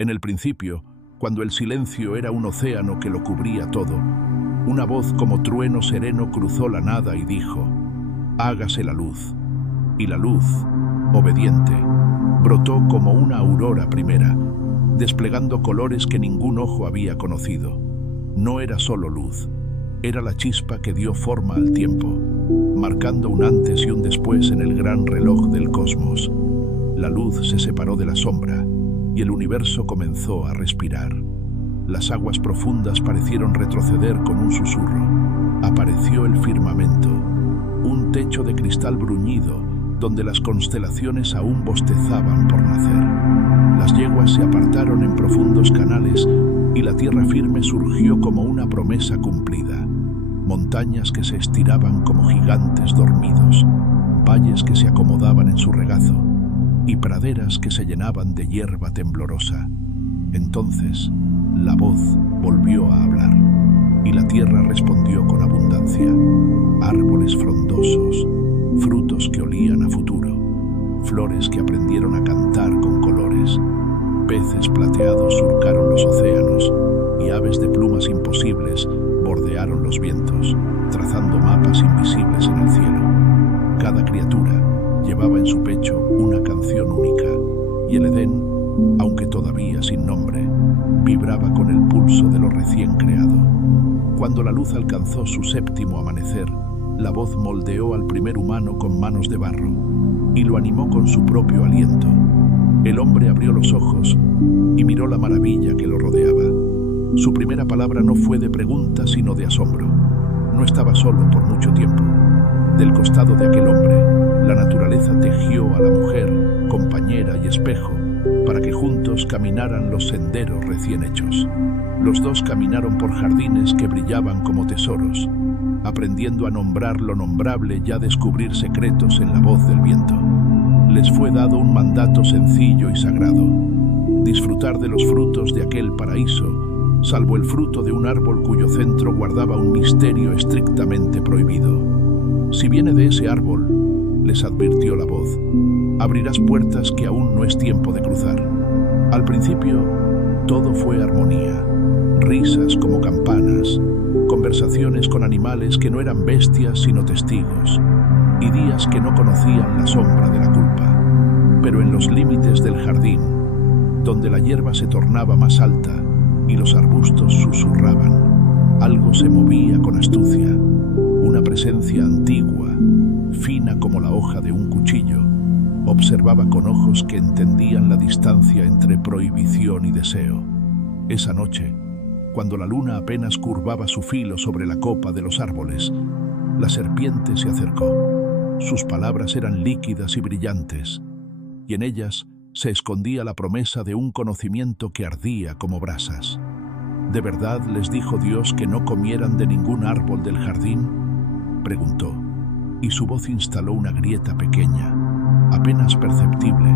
En el principio, cuando el silencio era un océano que lo cubría todo, una voz como trueno sereno cruzó la nada y dijo: «Hágase la luz». Y la luz, obediente, brotó como una aurora primera, desplegando colores que ningún ojo había conocido. No era solo luz, era la chispa que dio forma al tiempo, marcando un antes y un después en el gran reloj del cosmos. La luz se separó de la sombra y el universo comenzó a respirar. Las aguas profundas parecieron retroceder con un susurro. Apareció el firmamento, un techo de cristal bruñido donde las constelaciones aún bostezaban por nacer. Las yeguas se apartaron en profundos canales y la tierra firme surgió como una promesa cumplida. Montañas que se estiraban como gigantes dormidos, valles que se acomodaban en su regazo y praderas que se llenaban de hierba temblorosa. Entonces, la voz volvió a hablar y la tierra respondió con abundancia. Árboles frondosos, frutos que olían a futuro, flores que aprendieron a cantar con colores, peces plateados surcaron los océanos y aves de plumas imposibles bordearon los vientos, trazando mapas invisibles en el cielo. Cada criatura llevaba en su pecho una canción única, y el Edén, aunque todavía sin nombre, vibraba con el pulso de lo recién creado. Cuando la luz alcanzó su séptimo amanecer, la voz moldeó al primer humano con manos de barro y lo animó con su propio aliento. El hombre abrió los ojos y miró la maravilla que lo rodeaba. Su primera palabra no fue de pregunta, sino de asombro. No estaba solo por mucho tiempo. Del costado de aquel hombre, la naturaleza tejió a la mujer, compañera y espejo, para que juntos caminaran los senderos recién hechos. Los dos caminaron por jardines que brillaban como tesoros, aprendiendo a nombrar lo nombrable y a descubrir secretos en la voz del viento. Les fue dado un mandato sencillo y sagrado: disfrutar de los frutos de aquel paraíso, salvo el fruto de un árbol cuyo centro guardaba un misterio estrictamente prohibido. Si viene de ese árbol, les advirtió la voz, abrirás puertas que aún no es tiempo de cruzar. Al principio, todo fue armonía, risas como campanas, conversaciones con animales que no eran bestias sino testigos, y días que no conocían la sombra de la culpa. Pero en los límites del jardín, donde la hierba se tornaba más alta y los arbustos susurraban, algo se movía con astucia, una presencia antigua, fina como la hoja de un cuchillo. Observaba con ojos que entendían la distancia entre prohibición y deseo. Esa noche, cuando la luna apenas curvaba su filo sobre la copa de los árboles, la serpiente se acercó. Sus palabras eran líquidas y brillantes, y en ellas se escondía la promesa de un conocimiento que ardía como brasas. ¿De verdad les dijo Dios que no comieran de ningún árbol del jardín?, preguntó, y su voz instaló una grieta pequeña, apenas perceptible,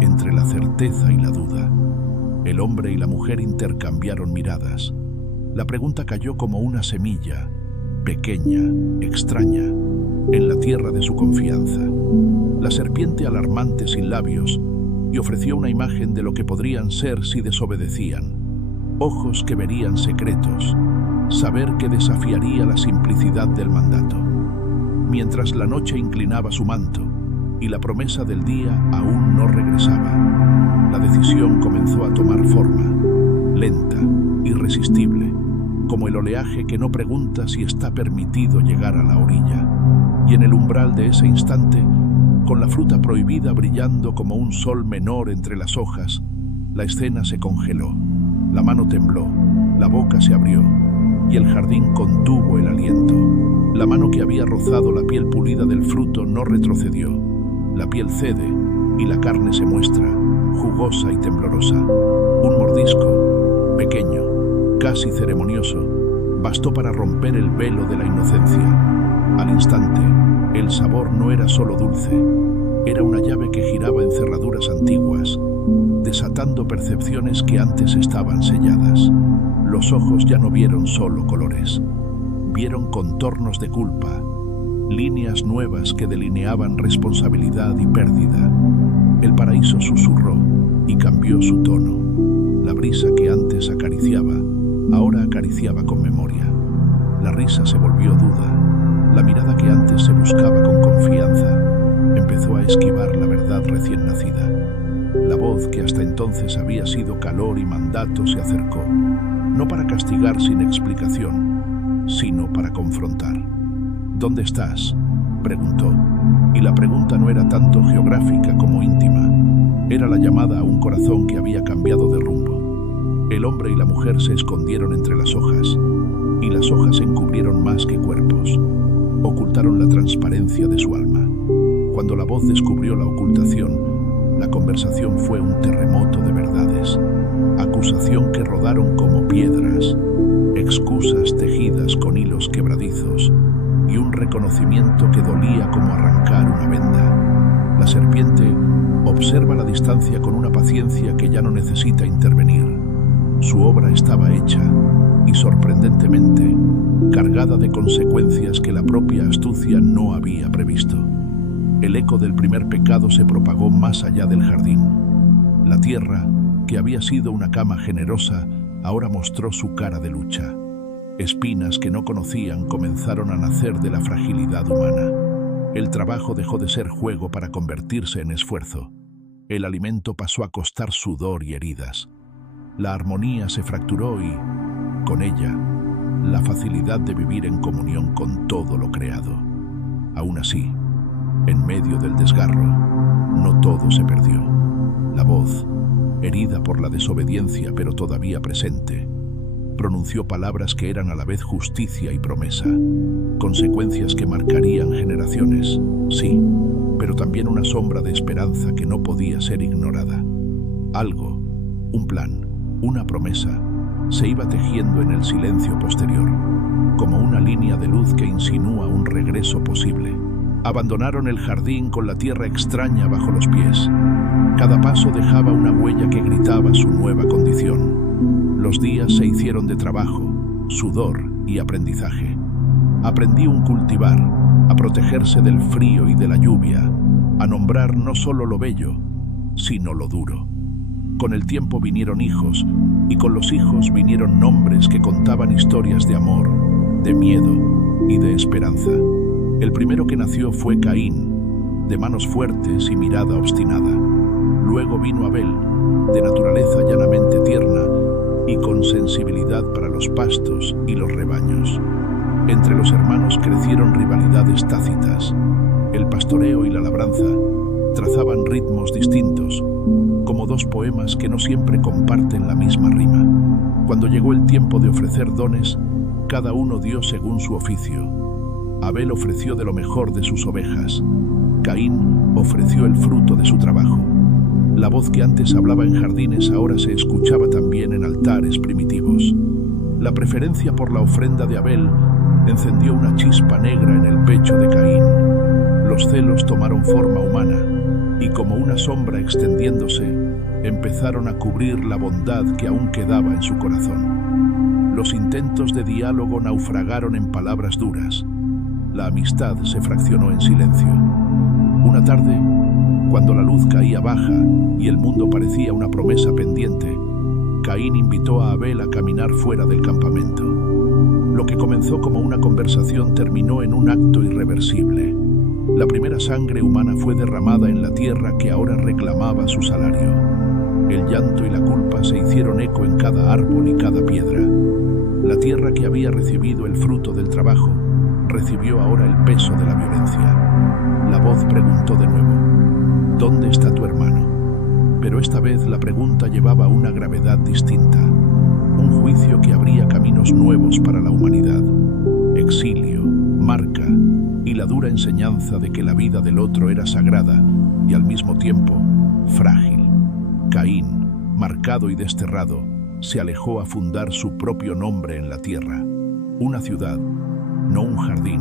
entre la certeza y la duda. El hombre y la mujer intercambiaron miradas. La pregunta cayó como una semilla, pequeña, extraña, en la tierra de su confianza. La serpiente alarmante sin labios y ofreció una imagen de lo que podrían ser si desobedecían. Ojos que verían secretos, saber que desafiaría la simplicidad del mandato. Mientras la noche inclinaba su manto y la promesa del día aún no regresaba, la decisión comenzó a tomar forma, lenta, irresistible, como el oleaje que no pregunta si está permitido llegar a la orilla. Y en el umbral de ese instante, con la fruta prohibida brillando como un sol menor entre las hojas, la escena se congeló, la mano tembló, la boca se abrió, y el jardín contuvo el aliento. La mano que había rozado la piel pulida del fruto no retrocedió. La piel cede y la carne se muestra, jugosa y temblorosa. Un mordisco, pequeño, casi ceremonioso, bastó para romper el velo de la inocencia. Al instante, el sabor no era solo dulce, era una llave que giraba en cerraduras antiguas, desatando percepciones que antes estaban selladas. Los ojos ya no vieron solo colores, vieron contornos de culpa, líneas nuevas que delineaban responsabilidad y pérdida. El paraíso susurró y cambió su tono. brisa que antes acariciaba, ahora acariciaba con memoria. La risa se volvió duda, la mirada que antes se buscaba con confianza, empezó a esquivar la verdad recién nacida. La voz que hasta entonces había sido calor y mandato se acercó, no para castigar sin explicación, sino para confrontar. ¿Dónde estás?, preguntó, y la pregunta no era tanto geográfica como íntima. Era la llamada a un corazón que había cambiado de rumbo. El hombre y la mujer se escondieron entre las hojas, y las hojas encubrieron más que cuerpos, ocultaron la transparencia de su alma. Cuando la voz descubrió la ocultación, la conversación fue un terremoto de verdades, acusación que rodaron como piedras, excusas tejidas con hilos quebradizos y un reconocimiento que dolía como arrancar una venda. La serpiente observa la distancia con una paciencia que ya no necesita intervenir. Su obra estaba hecha y, sorprendentemente, cargada de consecuencias que la propia astucia no había previsto. El eco del primer pecado se propagó más allá del jardín. La tierra, que había sido una cama generosa, ahora mostró su cara de lucha. Espinas que no conocían comenzaron a nacer de la fragilidad humana. El trabajo dejó de ser juego para convertirse en esfuerzo. El alimento pasó a costar sudor y heridas. La armonía se fracturó y, con ella, la facilidad de vivir en comunión con todo lo creado. Aún así, en medio del desgarro, no todo se perdió. La voz, herida por la desobediencia pero todavía presente, pronunció palabras que eran a la vez justicia y promesa, consecuencias que marcarían generaciones, sí, pero también una sombra de esperanza que no podía ser ignorada. Algo, un plan, una promesa, se iba tejiendo en el silencio posterior, como una línea de luz que insinúa un regreso posible. Abandonaron el jardín con la tierra extraña bajo los pies. Cada paso dejaba una huella que gritaba su nueva condición. Los días se hicieron de trabajo, sudor y aprendizaje. Aprendí un cultivar, a protegerse del frío y de la lluvia, a nombrar no solo lo bello, sino lo duro. Con el tiempo vinieron hijos, y con los hijos vinieron nombres que contaban historias de amor, de miedo y de esperanza. El primero que nació fue Caín, de manos fuertes y mirada obstinada. Luego vino Abel, de naturaleza llanamente tierna y con sensibilidad para los pastos y los rebaños. Entre los hermanos crecieron rivalidades tácitas. El pastoreo y la labranza trazaban ritmos distintos, como dos poemas que no siempre comparten la misma rima. Cuando llegó el tiempo de ofrecer dones, cada uno dio según su oficio. Abel ofreció de lo mejor de sus ovejas. Caín ofreció el fruto de su trabajo. La voz que antes hablaba en jardines ahora se escuchaba también en altares primitivos. La preferencia por la ofrenda de Abel encendió una chispa negra en el pecho de Caín. Los celos tomaron forma humana y, como una sombra extendiéndose, empezaron a cubrir la bondad que aún quedaba en su corazón. Los intentos de diálogo naufragaron en palabras duras. La amistad se fraccionó en silencio. Una tarde, cuando la luz caía baja y el mundo parecía una promesa pendiente, Caín invitó a Abel a caminar fuera del campamento. Lo que comenzó como una conversación terminó en un acto irreversible. La primera sangre humana fue derramada en la tierra que ahora reclamaba su salario. El llanto y la culpa se hicieron eco en cada árbol y cada piedra. La tierra que había recibido el fruto del trabajo recibió ahora el peso de la violencia. La voz preguntó de nuevo: ¿dónde está tu hermano? Pero esta vez la pregunta llevaba una gravedad distinta, un juicio que abría caminos nuevos para la humanidad. Exilio, marca y la dura enseñanza de que la vida del otro era sagrada y al mismo tiempo frágil. Caín, marcado y desterrado, se alejó a fundar su propio nombre en la tierra. Una ciudad, no un jardín,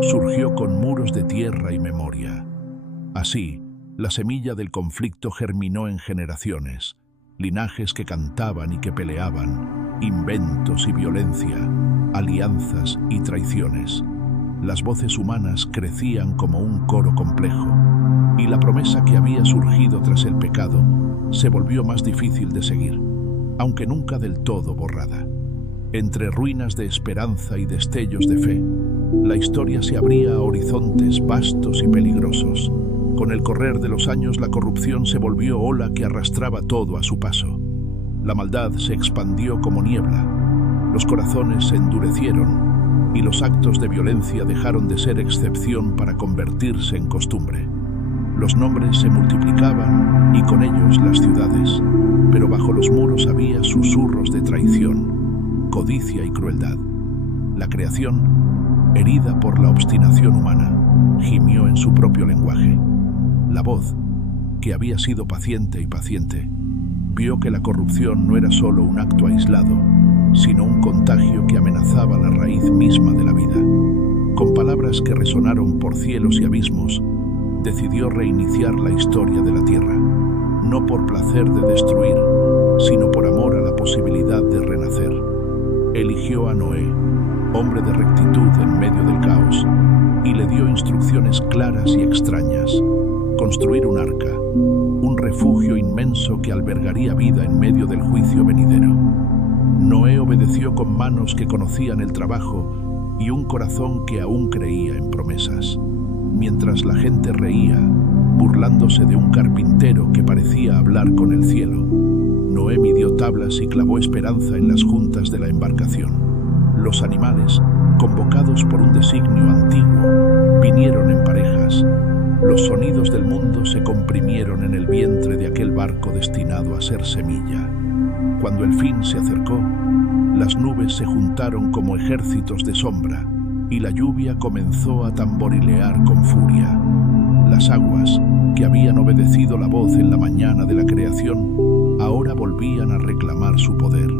surgió con muros de tierra y memoria. Así, la semilla del conflicto germinó en generaciones, linajes que cantaban y que peleaban, inventos y violencia, alianzas y traiciones. Las voces humanas crecían como un coro complejo, y la promesa que había surgido tras el pecado se volvió más difícil de seguir. aunque nunca del todo borrada. Entre ruinas de esperanza y destellos de fe, la historia se abría a horizontes vastos y peligrosos. Con el correr de los años, la corrupción se volvió ola que arrastraba todo a su paso. La maldad se expandió como niebla, los corazones se endurecieron y los actos de violencia dejaron de ser excepción para convertirse en costumbre. Los nombres se multiplicaban y con ellos las ciudades, pero bajo los muros había susurros de traición, codicia y crueldad. La creación, herida por la obstinación humana, gimió en su propio lenguaje. La voz, que había sido paciente y paciente, vio que la corrupción no era solo un acto aislado, sino un contagio que amenazaba la raíz misma de la vida. Con palabras que resonaron por cielos y abismos, decidió reiniciar la historia de la tierra, no por placer de destruir, sino por amor a la posibilidad de renacer. Eligió a Noé, hombre de rectitud en medio del caos, y le dio instrucciones claras y extrañas: construir un arca, un refugio inmenso que albergaría vida en medio del juicio venidero. Noé obedeció con manos que conocían el trabajo y un corazón que aún creía en promesas. Mientras la gente reía, burlándose de un carpintero que parecía hablar con el cielo, Noé midió tablas y clavó esperanza en las juntas de la embarcación. Los animales, convocados por un designio antiguo, vinieron en parejas. Los sonidos del mundo se comprimieron en el vientre de aquel barco destinado a ser semilla. Cuando el fin se acercó, las nubes se juntaron como ejércitos de sombra y la lluvia comenzó a tamborilear con furia. Las aguas, que habían obedecido la voz en la mañana de la creación, ahora volvían a reclamar su poder.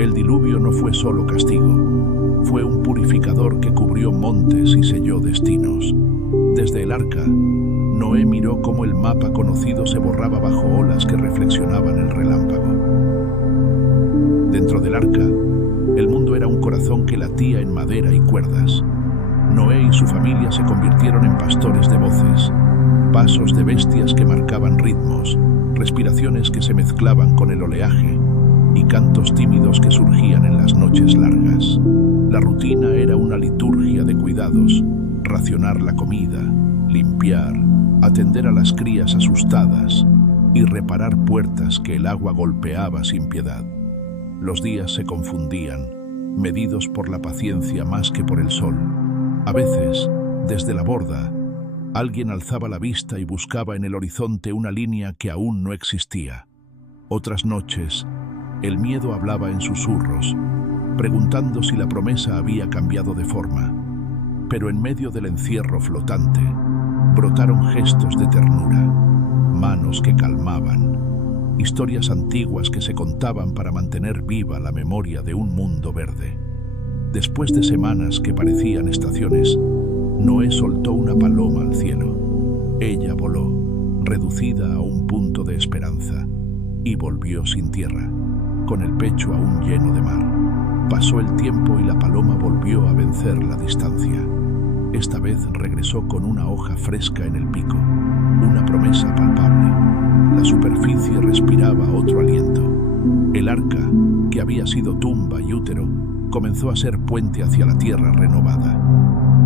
El diluvio no fue solo castigo, fue un purificador que cubrió montes y selló destinos. Desde el arca, Noé miró cómo el mapa conocido se borraba bajo olas que reflexionaban el relámpago. Dentro del arca, el mundo era un corazón que latía en madera y cuerdas. Noé y su familia se convirtieron en pastores de voces, pasos de bestias que marcaban ritmos, respiraciones que se mezclaban con el oleaje y cantos tímidos que surgían en las noches largas. La rutina era una liturgia de cuidados: racionar la comida, limpiar, atender a las crías asustadas y reparar puertas que el agua golpeaba sin piedad. Los días se confundían, medidos por la paciencia más que por el sol. A veces, desde la borda, alguien alzaba la vista y buscaba en el horizonte una línea que aún no existía. Otras noches, el miedo hablaba en susurros, preguntando si la promesa había cambiado de forma. Pero en medio del encierro flotante, brotaron gestos de ternura, manos que calmaban, historias antiguas que se contaban para mantener viva la memoria de un mundo verde. Después de semanas que parecían estaciones, Noé soltó una paloma al cielo. Ella voló, reducida a un punto de esperanza, y volvió sin tierra, con el pecho aún lleno de mar. Pasó el tiempo y la paloma volvió a vencer la distancia. Esta vez regresó con una hoja fresca en el pico, una promesa palpable. La superficie respiraba otro aliento. El arca, que había sido tumba y útero, comenzó a ser puente hacia la tierra renovada.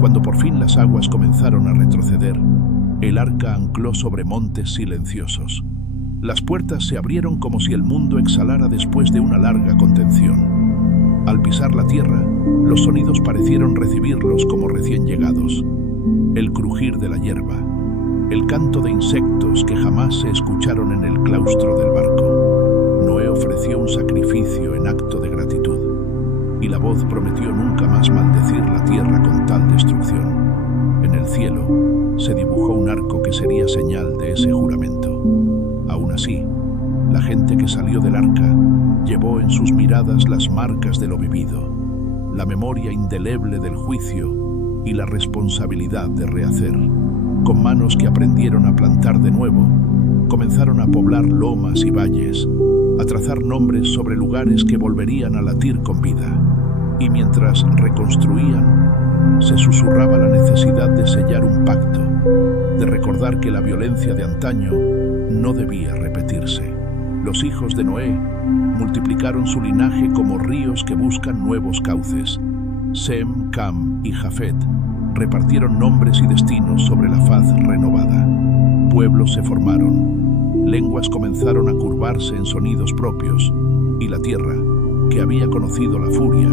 Cuando por fin las aguas comenzaron a retroceder, el arca ancló sobre montes silenciosos. Las puertas se abrieron como si el mundo exhalara después de una larga contención. Al pisar la tierra, los sonidos parecieron recibirlos como recién llegados. El crujir de la hierba, el canto de insectos que jamás se escucharon en el claustro del barco. Noé ofreció un sacrificio en acto de gratitud, y la voz prometió nunca más maldecir la tierra con tal destrucción. En el cielo se dibujó un arco que sería señal de ese juramento. Aún así, la gente que salió del arca llevó en sus miradas las marcas de lo vivido, la memoria indeleble del juicio y la responsabilidad de rehacer. Con manos que aprendieron a plantar de nuevo, comenzaron a poblar lomas y valles, a trazar nombres sobre lugares que volverían a latir con vida. Y mientras reconstruían, se susurraba la necesidad de sellar un pacto, de recordar que la violencia de antaño no debía repetirse. Los hijos de Noé multiplicaron su linaje como ríos que buscan nuevos cauces. Sem, Cam y Jafet repartieron nombres y destinos sobre la faz renovada. Pueblos se formaron, lenguas comenzaron a curvarse en sonidos propios, y la tierra, que había conocido la furia,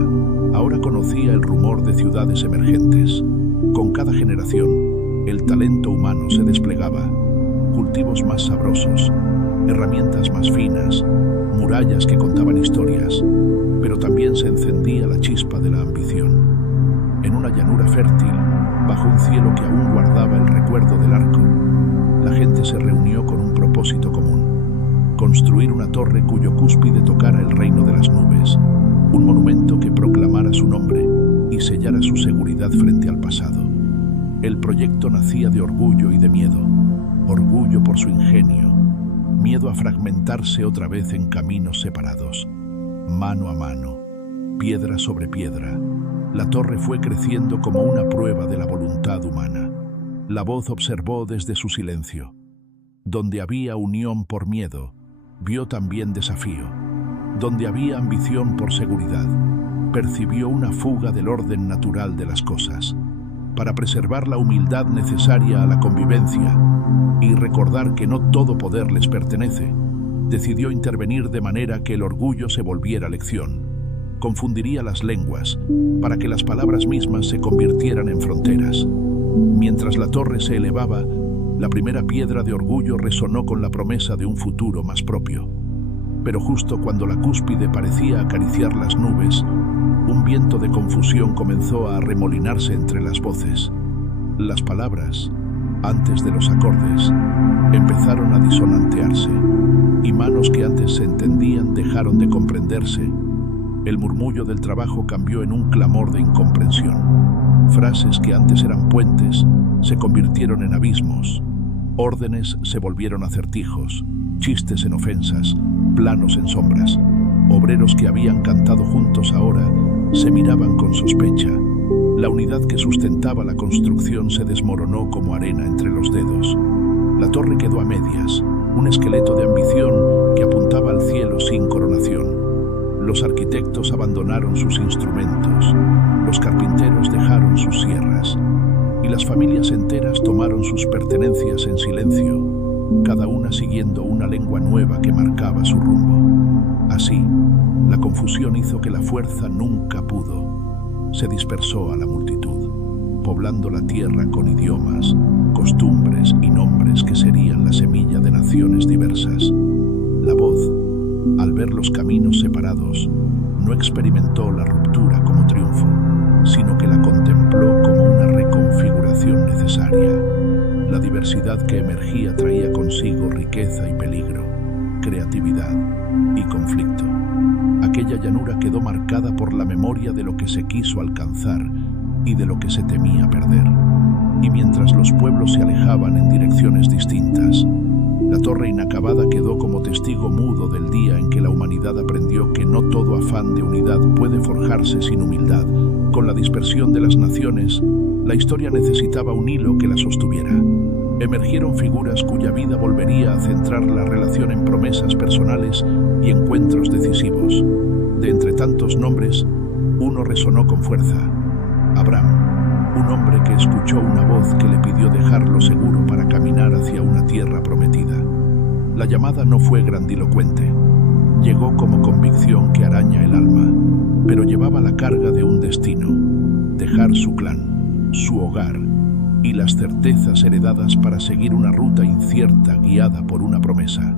ahora conocía el rumor de ciudades emergentes. Con cada generación, el talento humano se desplegaba, cultivos más sabrosos, herramientas más finas, murallas que contaban historias, pero también se encendía la chispa de la ambición. En una llanura fértil, bajo un cielo que aún guardaba el recuerdo del arco, la gente se reunió con un propósito común: construir una torre cuyo cúspide tocara el reino de las nubes, un monumento que proclamara su nombre y sellara su seguridad frente al pasado. El proyecto nacía de orgullo y de miedo: orgullo por su ingenio, miedo a fragmentarse otra vez en caminos separados. Mano a mano, piedra sobre piedra, la torre fue creciendo como una prueba de la voluntad humana. La voz observó desde su silencio. Donde había unión por miedo, vio también desafío. Donde había ambición por seguridad, percibió una fuga del orden natural de las cosas. Para preservar la humildad necesaria a la convivencia y recordar que no todo poder les pertenece, decidió intervenir de manera que el orgullo se volviera lección. Confundiría las lenguas para que las palabras mismas se convirtieran en fronteras. Mientras la torre se elevaba, la primera piedra de orgullo resonó con la promesa de un futuro más propio. Pero justo cuando la cúspide parecía acariciar las nubes, un viento de confusión comenzó a arremolinarse entre las voces. Las palabras, antes de los acordes, empezaron a disonantearse, y manos que antes se entendían dejaron de comprenderse. El murmullo del trabajo cambió en un clamor de incomprensión. Frases que antes eran puentes se convirtieron en abismos. Órdenes se volvieron acertijos, chistes en ofensas, planos en sombras. Obreros que habían cantado juntos ahora se miraban con sospecha. La unidad que sustentaba la construcción se desmoronó como arena entre los dedos. La torre quedó a medias, un esqueleto de ambición que apuntaba al cielo sin coronación. Los arquitectos abandonaron sus instrumentos, los carpinteros dejaron sus sierras, y las familias enteras tomaron sus pertenencias en silencio, cada una siguiendo una lengua nueva que marcaba su rumbo. Así, la confusión hizo que la fuerza nunca pudo. Se dispersó a la multitud, poblando la tierra con idiomas, costumbres y nombres que serían la semilla de naciones diversas. La voz, al ver los caminos separados, no experimentó la ruptura como triunfo, sino que la contempló como una reconfiguración necesaria. La diversidad que emergía traía consigo riqueza y peligro, creatividad y conflicto. Aquella llanura quedó marcada por la memoria de lo que se quiso alcanzar y de lo que se temía perder. Y mientras los pueblos se alejaban en direcciones distintas, la torre inacabada quedó como testigo mudo del día en que la humanidad aprendió que no todo afán de unidad puede forjarse sin humildad. Con la dispersión de las naciones, la historia necesitaba un hilo que la sostuviera. Emergieron figuras cuya vida volvería a centrar la relación en promesas personales y encuentros decisivos. De entre tantos nombres, uno resonó con fuerza: Abraham, un hombre que escuchó una voz que le pidió dejarlo seguro para caminar hacia una tierra prometida. La llamada no fue grandilocuente. Llegó como convicción que araña el alma, pero llevaba la carga de un destino: dejar su clan, su hogar y las certezas heredadas para seguir una ruta incierta guiada por una promesa.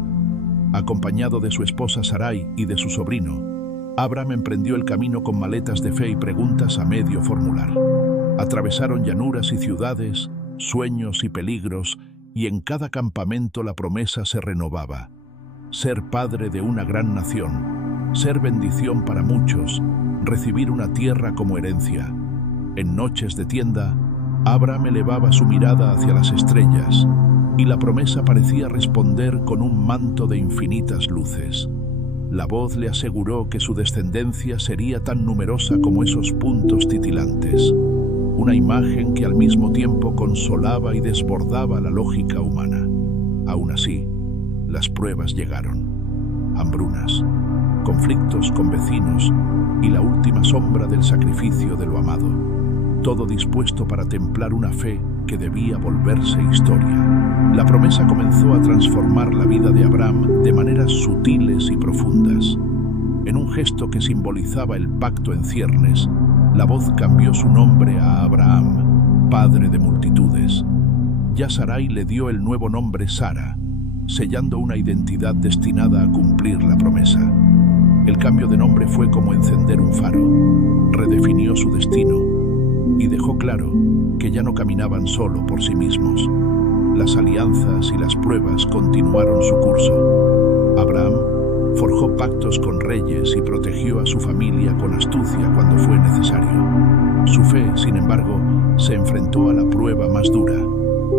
Acompañado de su esposa Sarai y de su sobrino, Abraham emprendió el camino con maletas de fe y preguntas a medio formular. Atravesaron llanuras y ciudades, sueños y peligros, y en cada campamento la promesa se renovaba: ser padre de una gran nación, ser bendición para muchos, recibir una tierra como herencia. En noches de tienda, Abraham elevaba su mirada hacia las estrellas, y la promesa parecía responder con un manto de infinitas luces. La voz le aseguró que su descendencia sería tan numerosa como esos puntos titilantes, una imagen que al mismo tiempo consolaba y desbordaba la lógica humana. Aún así, las pruebas llegaron. Hambrunas, conflictos con vecinos y la última sombra del sacrificio de lo amado, todo dispuesto para templar una fe que debía volverse historia. La promesa comenzó a transformar la vida de Abraham de maneras sutiles y profundas. En un gesto que simbolizaba el pacto en ciernes, la voz cambió su nombre a Abraham, padre de multitudes. Ya Sarai le dio el nuevo nombre Sara, sellando una identidad destinada a cumplir la promesa. El cambio de nombre fue como encender un faro, redefinió su destino y dejó claro que ya no caminaban solo por sí mismos. Las alianzas y las pruebas continuaron su curso. Abraham forjó pactos con reyes y protegió a su familia con astucia cuando fue necesario. Su fe, sin embargo, se enfrentó a la prueba más dura,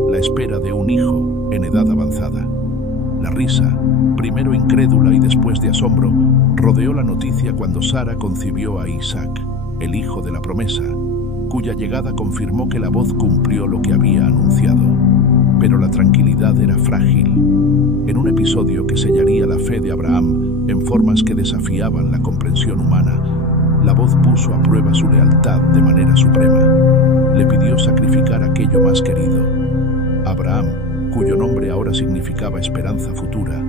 la espera de un hijo en edad avanzada. La risa, primero incrédula y después de asombro, rodeó la noticia cuando Sara concibió a Isaac, el hijo de la promesa, cuya llegada confirmó que la voz cumplió lo que había anunciado. Pero la tranquilidad era frágil. En un episodio que sellaría la fe de Abraham en formas que desafiaban la comprensión humana, la voz puso a prueba su lealtad de manera suprema. Le pidió sacrificar aquello más querido. Abraham, cuyo nombre ahora significaba esperanza futura,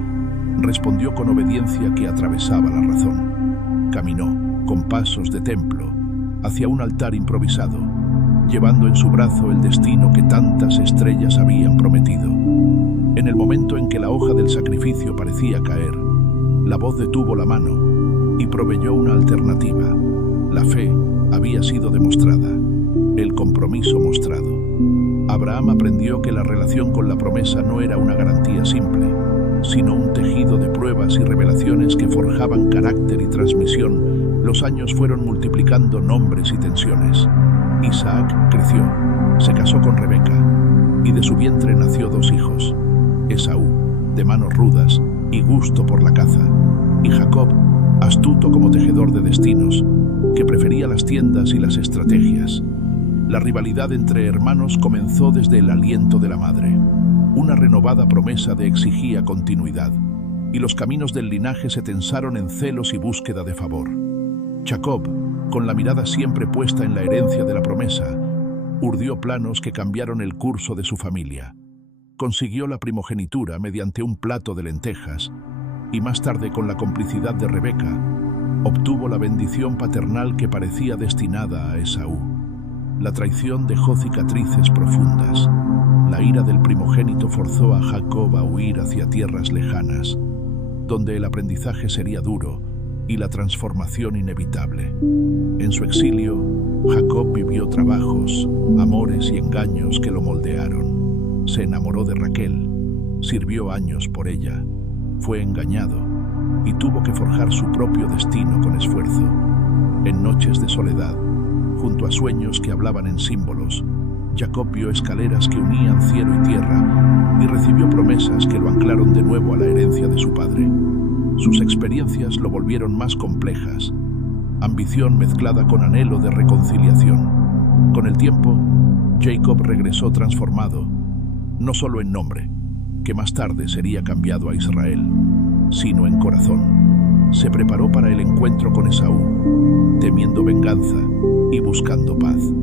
respondió con obediencia que atravesaba la razón. Caminó, con pasos de templo, hacia un altar improvisado, llevando en su brazo el destino que tantas estrellas habían prometido. En el momento en que la hoja del sacrificio parecía caer, la voz detuvo la mano y proveyó una alternativa. La fe había sido demostrada, el compromiso mostrado. Abraham aprendió que la relación con la promesa no era una garantía simple, sino un tejido de pruebas y revelaciones que forjaban carácter y transmisión. Los años fueron multiplicando nombres y tensiones. Isaac creció, se casó con Rebeca, y de su vientre nació 2 hijos, Esaú, de manos rudas y gusto por la caza, y Jacob, astuto como tejedor de destinos, que prefería las tiendas y las estrategias. La rivalidad entre hermanos comenzó desde el aliento de la madre. Una renovada promesa de exigía continuidad, y los caminos del linaje se tensaron en celos y búsqueda de favor. Jacob, con la mirada siempre puesta en la herencia de la promesa, urdió planos que cambiaron el curso de su familia. Consiguió la primogenitura mediante un plato de lentejas, y más tarde, con la complicidad de Rebeca, obtuvo la bendición paternal que parecía destinada a Esaú. La traición dejó cicatrices profundas. La ira del primogénito forzó a Jacob a huir hacia tierras lejanas, donde el aprendizaje sería duro y la transformación inevitable. En su exilio, Jacob vivió trabajos, amores y engaños que lo moldearon. Se enamoró de Raquel, sirvió años por ella, fue engañado y tuvo que forjar su propio destino con esfuerzo. En noches de soledad, junto a sueños que hablaban en símbolos, Jacob vio escaleras que unían cielo y tierra y recibió promesas que lo anclaron de nuevo a la herencia de su padre. Sus experiencias lo volvieron más complejas, ambición mezclada con anhelo de reconciliación. Con el tiempo, Jacob regresó transformado, no solo en nombre, que más tarde sería cambiado a Israel, sino en corazón. Se preparó para el encuentro con Esaú, temiendo venganza y buscando paz.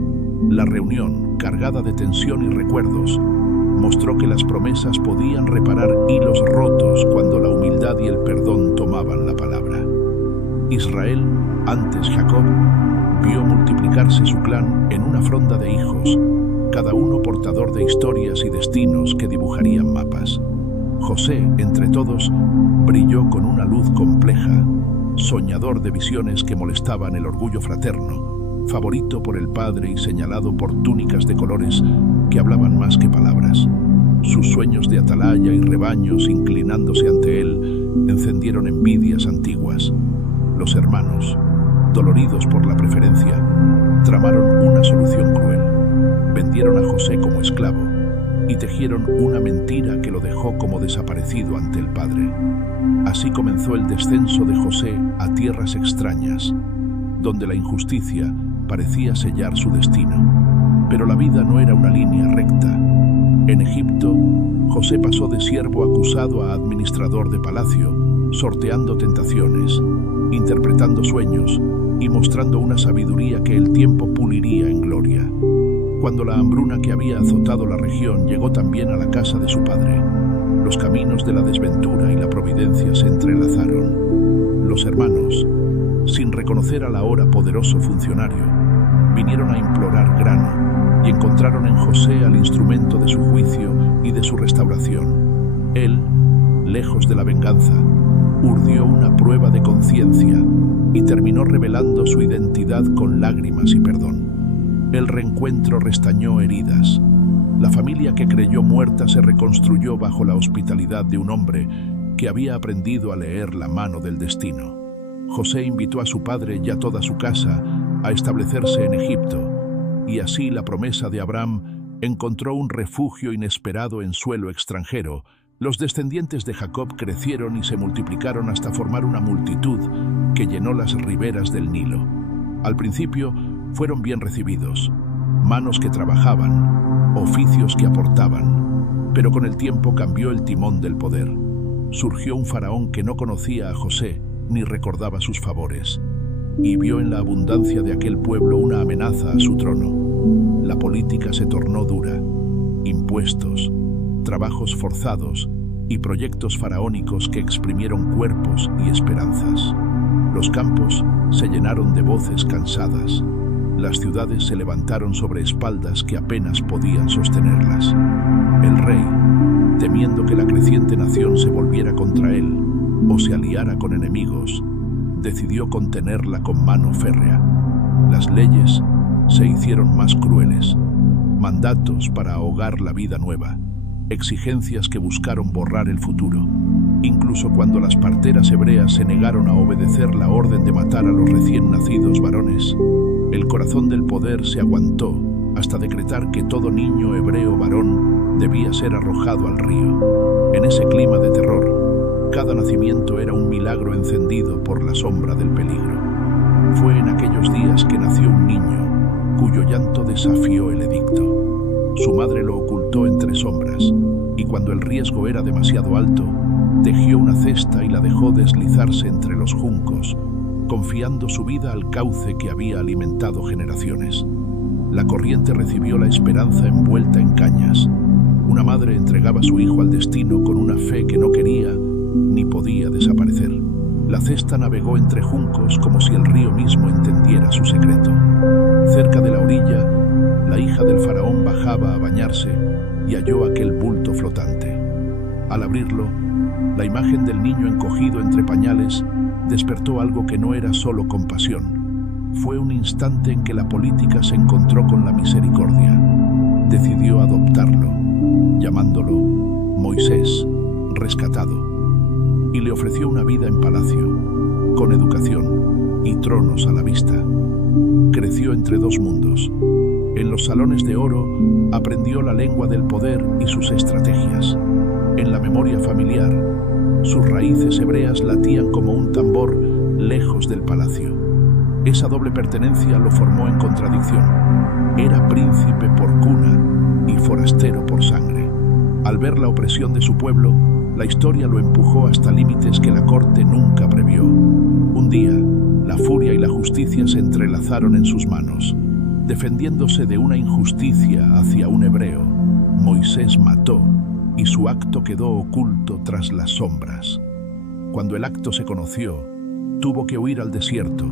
La reunión, cargada de tensión y recuerdos, mostró que las promesas podían reparar hilos rotos cuando la humildad y el perdón tomaban la palabra. Israel, antes Jacob, vio multiplicarse su clan en una fronda de hijos, cada uno portador de historias y destinos que dibujarían mapas. José, entre todos, brilló con una luz compleja, soñador de visiones que molestaban el orgullo fraterno, favorito por el padre y señalado por túnicas de colores que hablaban más que palabras. Sus sueños de atalaya y rebaños inclinándose ante él encendieron envidias antiguas. Los hermanos, doloridos por la preferencia, tramaron una solución cruel. Vendieron a José como esclavo y tejieron una mentira que lo dejó como desaparecido ante el padre. Así comenzó el descenso de José a tierras extrañas, donde la injusticia parecía sellar su destino. Pero la vida no era una línea recta. En Egipto, José pasó de siervo acusado a administrador de palacio, sorteando tentaciones, interpretando sueños y mostrando una sabiduría que el tiempo puliría en gloria. Cuando la hambruna que había azotado la región llegó también a la casa de su padre, los caminos de la desventura y la providencia se entrelazaron. Los hermanos, sin reconocer al ahora poderoso funcionario, vinieron a implorar grano y encontraron en José al instrumento de su juicio y de su restauración. Él, lejos de la venganza, urdió una prueba de conciencia y terminó revelando su identidad con lágrimas y perdón. El reencuentro restañó heridas. La familia que creyó muerta se reconstruyó bajo la hospitalidad de un hombre que había aprendido a leer la mano del destino. José invitó a su padre y a toda su casa a establecerse en Egipto, y así la promesa de Abraham encontró un refugio inesperado en suelo extranjero. Los descendientes de Jacob crecieron y se multiplicaron hasta formar una multitud que llenó las riberas del Nilo. Al principio fueron bien recibidos, manos que trabajaban, oficios que aportaban, pero con el tiempo cambió el timón del poder. Surgió un faraón que no conocía a José ni recordaba sus favores, y vio en la abundancia de aquel pueblo una amenaza a su trono. La política se tornó dura. Impuestos, trabajos forzados y proyectos faraónicos que exprimieron cuerpos y esperanzas. Los campos se llenaron de voces cansadas. Las ciudades se levantaron sobre espaldas que apenas podían sostenerlas. El rey, temiendo que la creciente nación se volviera contra él o se aliara con enemigos, decidió contenerla con mano férrea. Las leyes se hicieron más crueles, mandatos para ahogar la vida nueva, exigencias que buscaron borrar el futuro. Incluso cuando las parteras hebreas se negaron a obedecer la orden de matar a los recién nacidos varones, el corazón del poder se aguantó hasta decretar que todo niño hebreo varón debía ser arrojado al río. En ese clima de terror, cada nacimiento era un milagro encendido por la sombra del peligro. Fue en aquellos días que nació un niño cuyo llanto desafió el edicto. Su madre lo ocultó entre sombras, y cuando el riesgo era demasiado alto, tejió una cesta y la dejó deslizarse entre los juncos, confiando su vida al cauce que había alimentado generaciones. La corriente recibió la esperanza envuelta en cañas. Una madre entregaba a su hijo al destino con una fe que no quería ni podía desaparecer. La cesta navegó entre juncos como si el río mismo entendiera su secreto. Cerca de la orilla, la hija del faraón bajaba a bañarse y halló aquel bulto flotante. Al abrirlo, la imagen del niño encogido entre pañales despertó algo que no era solo compasión. Fue un instante en que la política se encontró con la misericordia. Decidió adoptarlo, llamándolo Moisés, rescatado, y le ofreció una vida en palacio, con educación y tronos a la vista. Creció entre dos mundos. En los salones de oro aprendió la lengua del poder y sus estrategias. En la memoria familiar, sus raíces hebreas latían como un tambor lejos del palacio. Esa doble pertenencia lo formó en contradicción. Era príncipe por cuna y forastero por sangre. Al ver la opresión de su pueblo, la historia lo empujó hasta límites que la corte nunca previó. Un día, la furia y la justicia se entrelazaron en sus manos. Defendiéndose de una injusticia hacia un hebreo, Moisés mató, y su acto quedó oculto tras las sombras. Cuando el acto se conoció, tuvo que huir al desierto,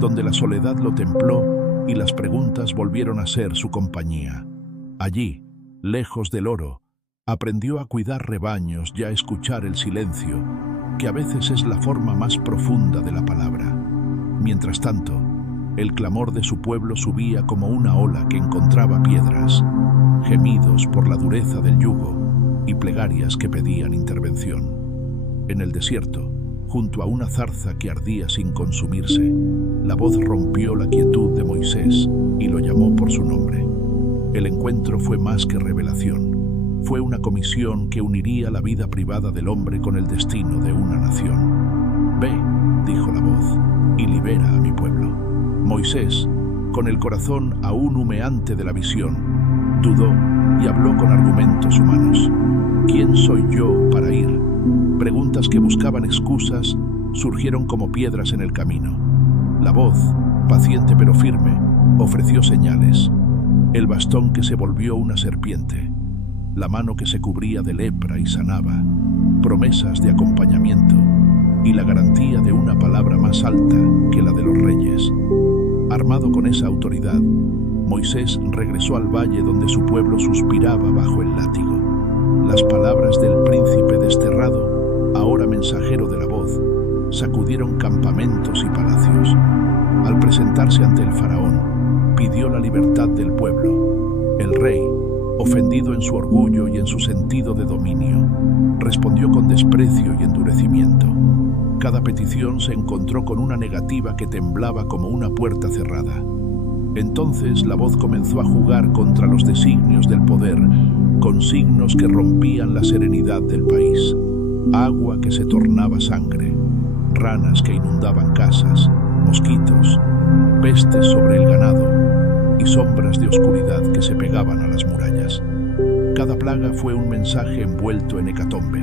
donde la soledad lo templó y las preguntas volvieron a ser su compañía. Allí, lejos del oro, aprendió a cuidar rebaños y a escuchar el silencio, que a veces es la forma más profunda de la palabra. Mientras tanto, el clamor de su pueblo subía como una ola que encontraba piedras, gemidos por la dureza del yugo y plegarias que pedían intervención. En el desierto, junto a una zarza que ardía sin consumirse, la voz rompió la quietud de Moisés y lo llamó por su nombre. El encuentro fue más que revelación. Fue una comisión que uniría la vida privada del hombre con el destino de una nación. «Ve», dijo la voz, «y libera a mi pueblo». Moisés, con el corazón aún humeante de la visión, dudó y habló con argumentos humanos. ¿Quién soy yo para ir? Preguntas que buscaban excusas surgieron como piedras en el camino. La voz, paciente pero firme, ofreció señales. El bastón que se volvió una serpiente, la mano que se cubría de lepra y sanaba, promesas de acompañamiento y la garantía de una palabra más alta que la de los reyes. Armado con esa autoridad, Moisés regresó al valle donde su pueblo suspiraba bajo el látigo. Las palabras del príncipe desterrado, ahora mensajero de la voz, sacudieron campamentos y palacios. Al presentarse ante el faraón, pidió la libertad del pueblo. El rey, ofendido en su orgullo y en su sentido de dominio, respondió con desprecio y endurecimiento. Cada petición se encontró con una negativa que temblaba como una puerta cerrada. Entonces la voz comenzó a jugar contra los designios del poder, con signos que rompían la serenidad del país. Agua que se tornaba sangre, ranas que inundaban casas, mosquitos, pestes sobre el ganado y sombras de oscuridad que se pegaban a las murallas. Cada plaga fue un mensaje envuelto en hecatombe,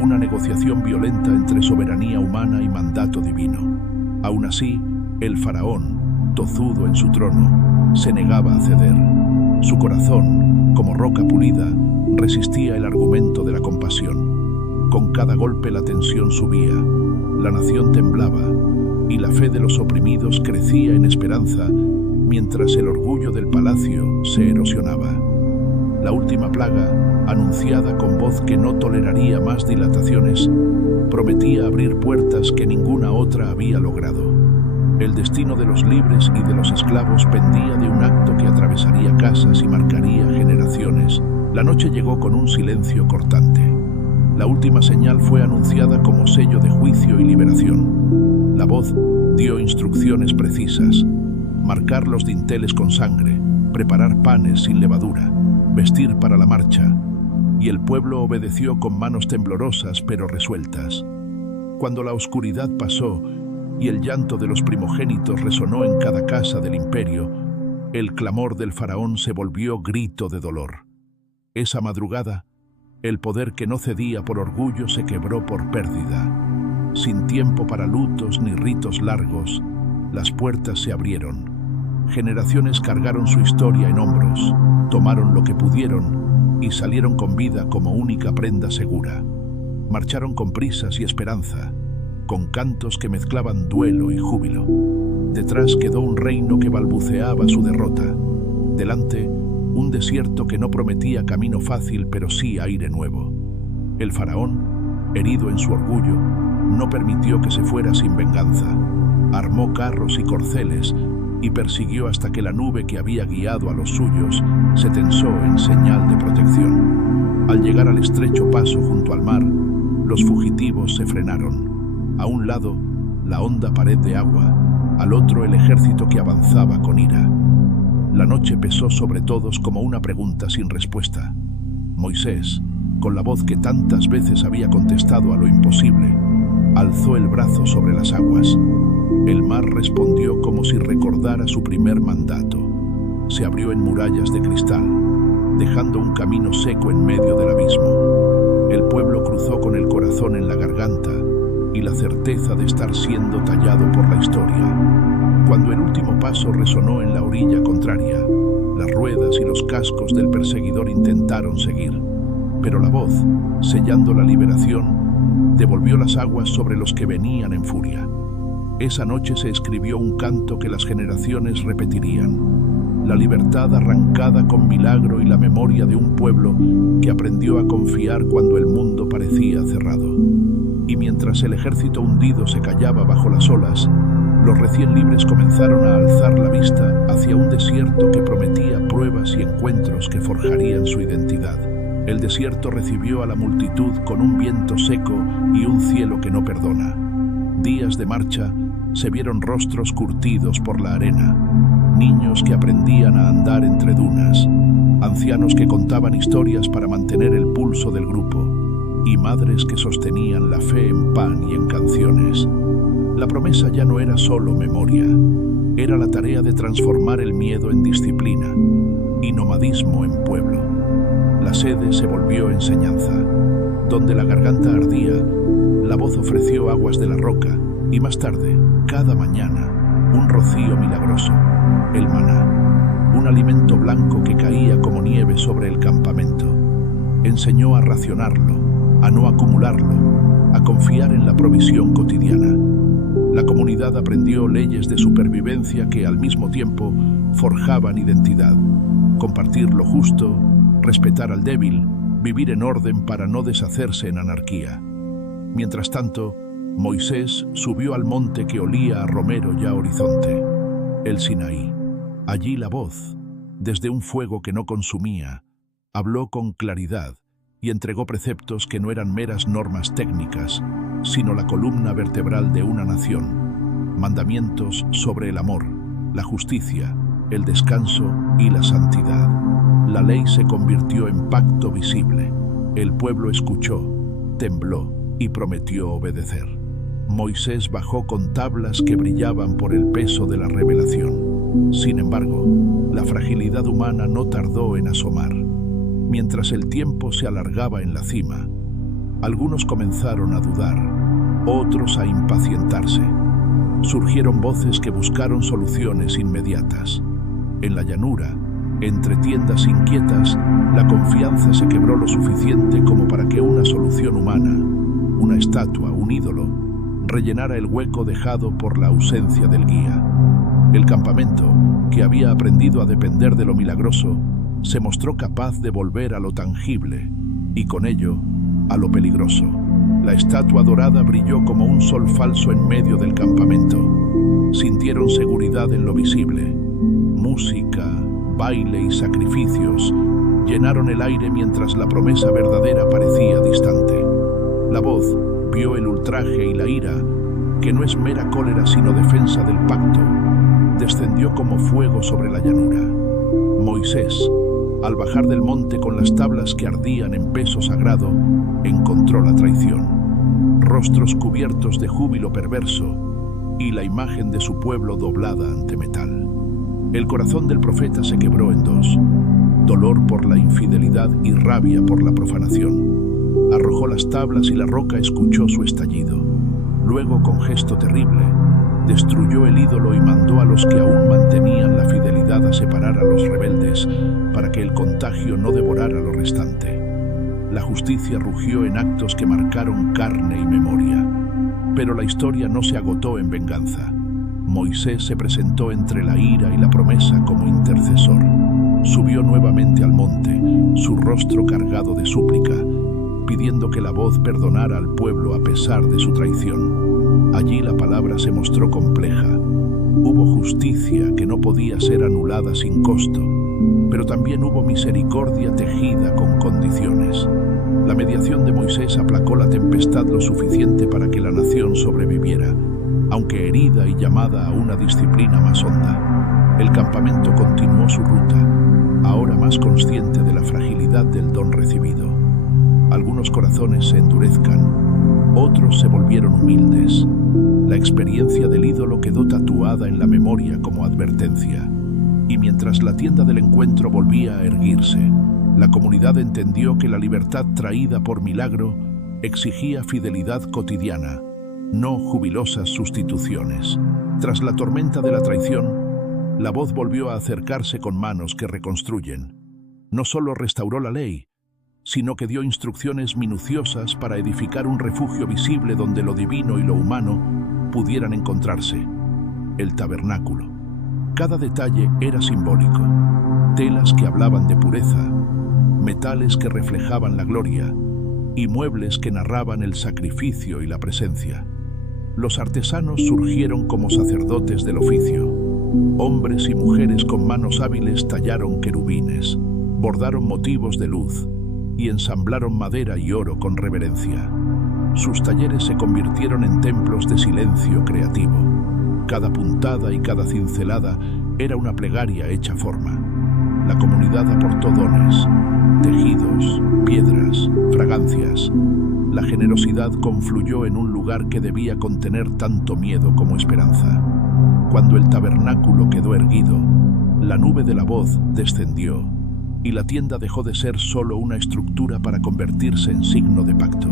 una negociación violenta entre soberanía humana y mandato divino. Aún así, el faraón, tozudo en su trono, se negaba a ceder. Su corazón, como roca pulida, resistía el argumento de la compasión. Con cada golpe la tensión subía, la nación temblaba y la fe de los oprimidos crecía en esperanza mientras el orgullo del palacio se erosionaba. La última plaga, anunciada con voz que no toleraría más dilataciones, prometía abrir puertas que ninguna otra había logrado. El destino de los libres y de los esclavos pendía de un acto que atravesaría casas y marcaría generaciones. La noche llegó con un silencio cortante. La última señal fue anunciada como sello de juicio y liberación. La voz dio instrucciones precisas: marcar los dinteles con sangre, preparar panes sin levadura, vestir para la marcha, y el pueblo obedeció con manos temblorosas pero resueltas. Cuando la oscuridad pasó y el llanto de los primogénitos resonó en cada casa del imperio, el clamor del faraón se volvió grito de dolor. Esa madrugada, el poder que no cedía por orgullo se quebró por pérdida. Sin tiempo para lutos ni ritos largos, las puertas se abrieron. Generaciones cargaron su historia en hombros, tomaron lo que pudieron y salieron con vida como única prenda segura. Marcharon con prisas y esperanza, con cantos que mezclaban duelo y júbilo. Detrás quedó un reino que balbuceaba su derrota. Delante, un desierto que no prometía camino fácil, pero sí aire nuevo. El faraón, herido en su orgullo, no permitió que se fuera sin venganza. Armó carros y corceles y persiguió hasta que la nube que había guiado a los suyos se tensó en señal de protección. Al llegar al estrecho paso junto al mar, los fugitivos se frenaron. A un lado, la honda pared de agua, al otro el ejército que avanzaba con ira. La noche pesó sobre todos como una pregunta sin respuesta. Moisés, con la voz que tantas veces había contestado a lo imposible, alzó el brazo sobre las aguas. El mar respondió como si recordara su primer mandato. Se abrió en murallas de cristal, dejando un camino seco en medio del abismo. El pueblo cruzó con el corazón en la garganta y la certeza de estar siendo tallado por la historia. Cuando el último paso resonó en la orilla contraria, las ruedas y los cascos del perseguidor intentaron seguir, pero la voz, sellando la liberación, devolvió las aguas sobre los que venían en furia. Esa noche se escribió un canto que las generaciones repetirían: la libertad arrancada con milagro y la memoria de un pueblo que aprendió a confiar cuando el mundo parecía cerrado. Y mientras el ejército hundido se callaba bajo las olas, los recién libres comenzaron a alzar la vista hacia un desierto que prometía pruebas y encuentros que forjarían su identidad. El desierto recibió a la multitud con un viento seco y un cielo que no perdona. Días de marcha, se vieron rostros curtidos por la arena, niños que aprendían a andar entre dunas, ancianos que contaban historias para mantener el pulso del grupo, y madres que sostenían la fe en pan y en canciones. La promesa ya no era solo memoria, era la tarea de transformar el miedo en disciplina y nomadismo en pueblo. La sede se volvió enseñanza. Donde la garganta ardía, La voz ofreció aguas de la roca y más tarde, cada mañana, un rocío milagroso, el maná, un alimento blanco que caía como nieve sobre el campamento. Enseñó a racionarlo, a no acumularlo, a confiar en la provisión cotidiana. La comunidad aprendió leyes de supervivencia que al mismo tiempo forjaban identidad. Compartir lo justo, respetar al débil, vivir en orden para no deshacerse en anarquía. Mientras tanto, Moisés subió al monte que olía a romero y a horizonte, el Sinaí. Allí la voz, desde un fuego que no consumía, habló con claridad y entregó preceptos que no eran meras normas técnicas, sino la columna vertebral de una nación, mandamientos sobre el amor, la justicia, el descanso y la santidad. La ley se convirtió en pacto visible. El pueblo escuchó, tembló y prometió obedecer. Moisés bajó con tablas que brillaban por el peso de la revelación. Sin embargo, la fragilidad humana no tardó en asomar. Mientras el tiempo se alargaba en la cima, algunos comenzaron a dudar, otros a impacientarse. Surgieron voces que buscaron soluciones inmediatas. En la llanura, entre tiendas inquietas, la confianza se quebró lo suficiente como para que una solución humana, una estatua, un ídolo, rellenara el hueco dejado por la ausencia del guía. El campamento, que había aprendido a depender de lo milagroso, se mostró capaz de volver a lo tangible y con ello a lo peligroso. La estatua dorada brilló como un sol falso en medio del campamento. Sintieron seguridad en lo visible. Música, baile y sacrificios llenaron el aire mientras la promesa verdadera parecía distante. La voz vio el ultraje y la ira, que no es mera cólera sino defensa del pacto, descendió como fuego sobre la llanura. Moisés, al bajar del monte con las tablas que ardían en peso sagrado, encontró la traición, rostros cubiertos de júbilo perverso y la imagen de su pueblo doblada ante metal. El corazón del profeta se quebró en dos, dolor por la infidelidad y rabia por la profanación. Arrojó las tablas y la roca escuchó su estallido. Luego, con gesto terrible, destruyó el ídolo y mandó a los que aún mantenían la fidelidad a separar a los rebeldes para que el contagio no devorara lo restante. La justicia rugió en actos que marcaron carne y memoria. Pero la historia no se agotó en venganza. Moisés se presentó entre la ira y la promesa como intercesor. Subió nuevamente al monte, su rostro cargado de súplica, pidiendo que la voz perdonara al pueblo a pesar de su traición. Allí la palabra se mostró compleja. Hubo justicia que no podía ser anulada sin costo, pero también hubo misericordia tejida con condiciones. La mediación de Moisés aplacó la tempestad lo suficiente para que la nación sobreviviera, aunque herida y llamada a una disciplina más honda. El campamento continuó su ruta, ahora más consciente de la fragilidad del don recibido. Algunos corazones se endurezcan, otros se volvieron humildes. La experiencia del ídolo quedó tatuada en la memoria como advertencia. Y mientras la tienda del encuentro volvía a erguirse, la comunidad entendió que la libertad traída por milagro exigía fidelidad cotidiana, no jubilosas sustituciones. Tras la tormenta de la traición, la voz volvió a acercarse con manos que reconstruyen. No solo restauró la ley, sino que dio instrucciones minuciosas para edificar un refugio visible donde lo divino y lo humano pudieran encontrarse: el tabernáculo. Cada detalle era simbólico: telas que hablaban de pureza, metales que reflejaban la gloria y muebles que narraban el sacrificio y la presencia. Los artesanos surgieron como sacerdotes del oficio. Hombres y mujeres con manos hábiles tallaron querubines, bordaron motivos de luz y ensamblaron madera y oro con reverencia. Sus talleres se convirtieron en templos de silencio creativo. Cada puntada y cada cincelada era una plegaria hecha forma. La comunidad aportó dones, tejidos, piedras, fragancias. La generosidad confluyó en un lugar que debía contener tanto miedo como esperanza. Cuando el tabernáculo quedó erguido, la nube de la voz descendió y la tienda dejó de ser solo una estructura para convertirse en signo de pacto.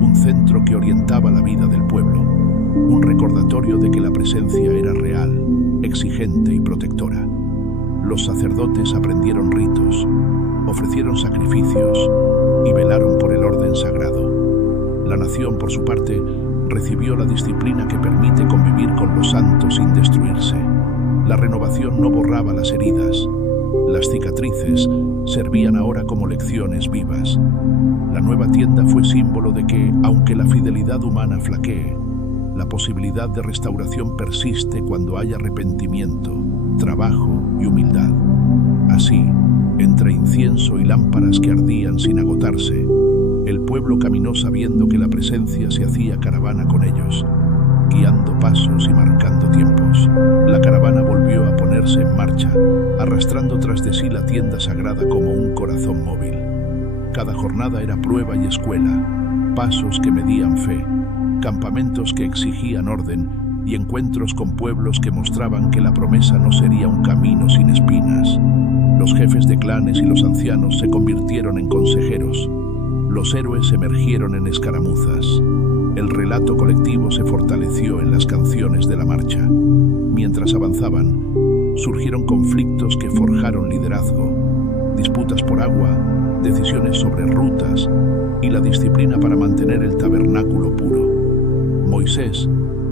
un centro que orientaba la vida del pueblo, un recordatorio de que la presencia era real, exigente y protectora. Los sacerdotes aprendieron ritos, ofrecieron sacrificios y velaron por el orden sagrado. La nación, por su parte, recibió la disciplina que permite convivir con los santos sin destruirse. La renovación no borraba las heridas. Las cicatrices servían ahora como lecciones vivas. La nueva tienda fue símbolo de que, aunque la fidelidad humana flaquee, la posibilidad de restauración persiste cuando hay arrepentimiento, trabajo y humildad. Así, entre incienso y lámparas que ardían sin agotarse, el pueblo caminó sabiendo que la presencia se hacía caravana con ellos, guiando pasos y marcando tiempos. La caravana volvió a ponerse en marcha, arrastrando tras de sí la tienda sagrada como un corazón móvil. Cada jornada era prueba y escuela, pasos que medían fe, campamentos que exigían orden y encuentros con pueblos que mostraban que la promesa no sería un camino sin espinas. Los jefes de clanes y los ancianos se convirtieron en consejeros. Los héroes emergieron en escaramuzas. El relato colectivo se fortaleció en las canciones de la marcha. Mientras avanzaban, surgieron conflictos que forjaron liderazgo, disputas por agua, decisiones sobre rutas y la disciplina para mantener el tabernáculo puro. Moisés,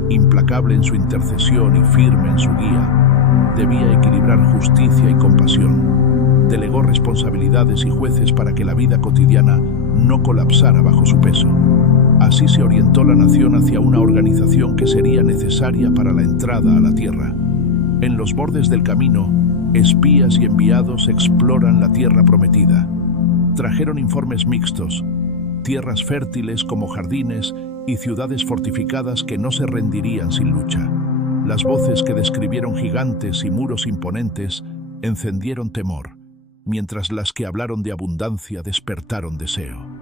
implacable en su intercesión y firme en su guía, debía equilibrar justicia y compasión. Delegó responsabilidades y jueces para que la vida cotidiana no colapsara bajo su peso. Así se orientó la nación hacia una organización que sería necesaria para la entrada a la tierra. En los bordes del camino, espías y enviados exploran la tierra prometida. Trajeron informes mixtos, tierras fértiles como jardines y ciudades fortificadas que no se rendirían sin lucha. Las voces que describieron gigantes y muros imponentes encendieron temor, mientras las que hablaron de abundancia despertaron deseo.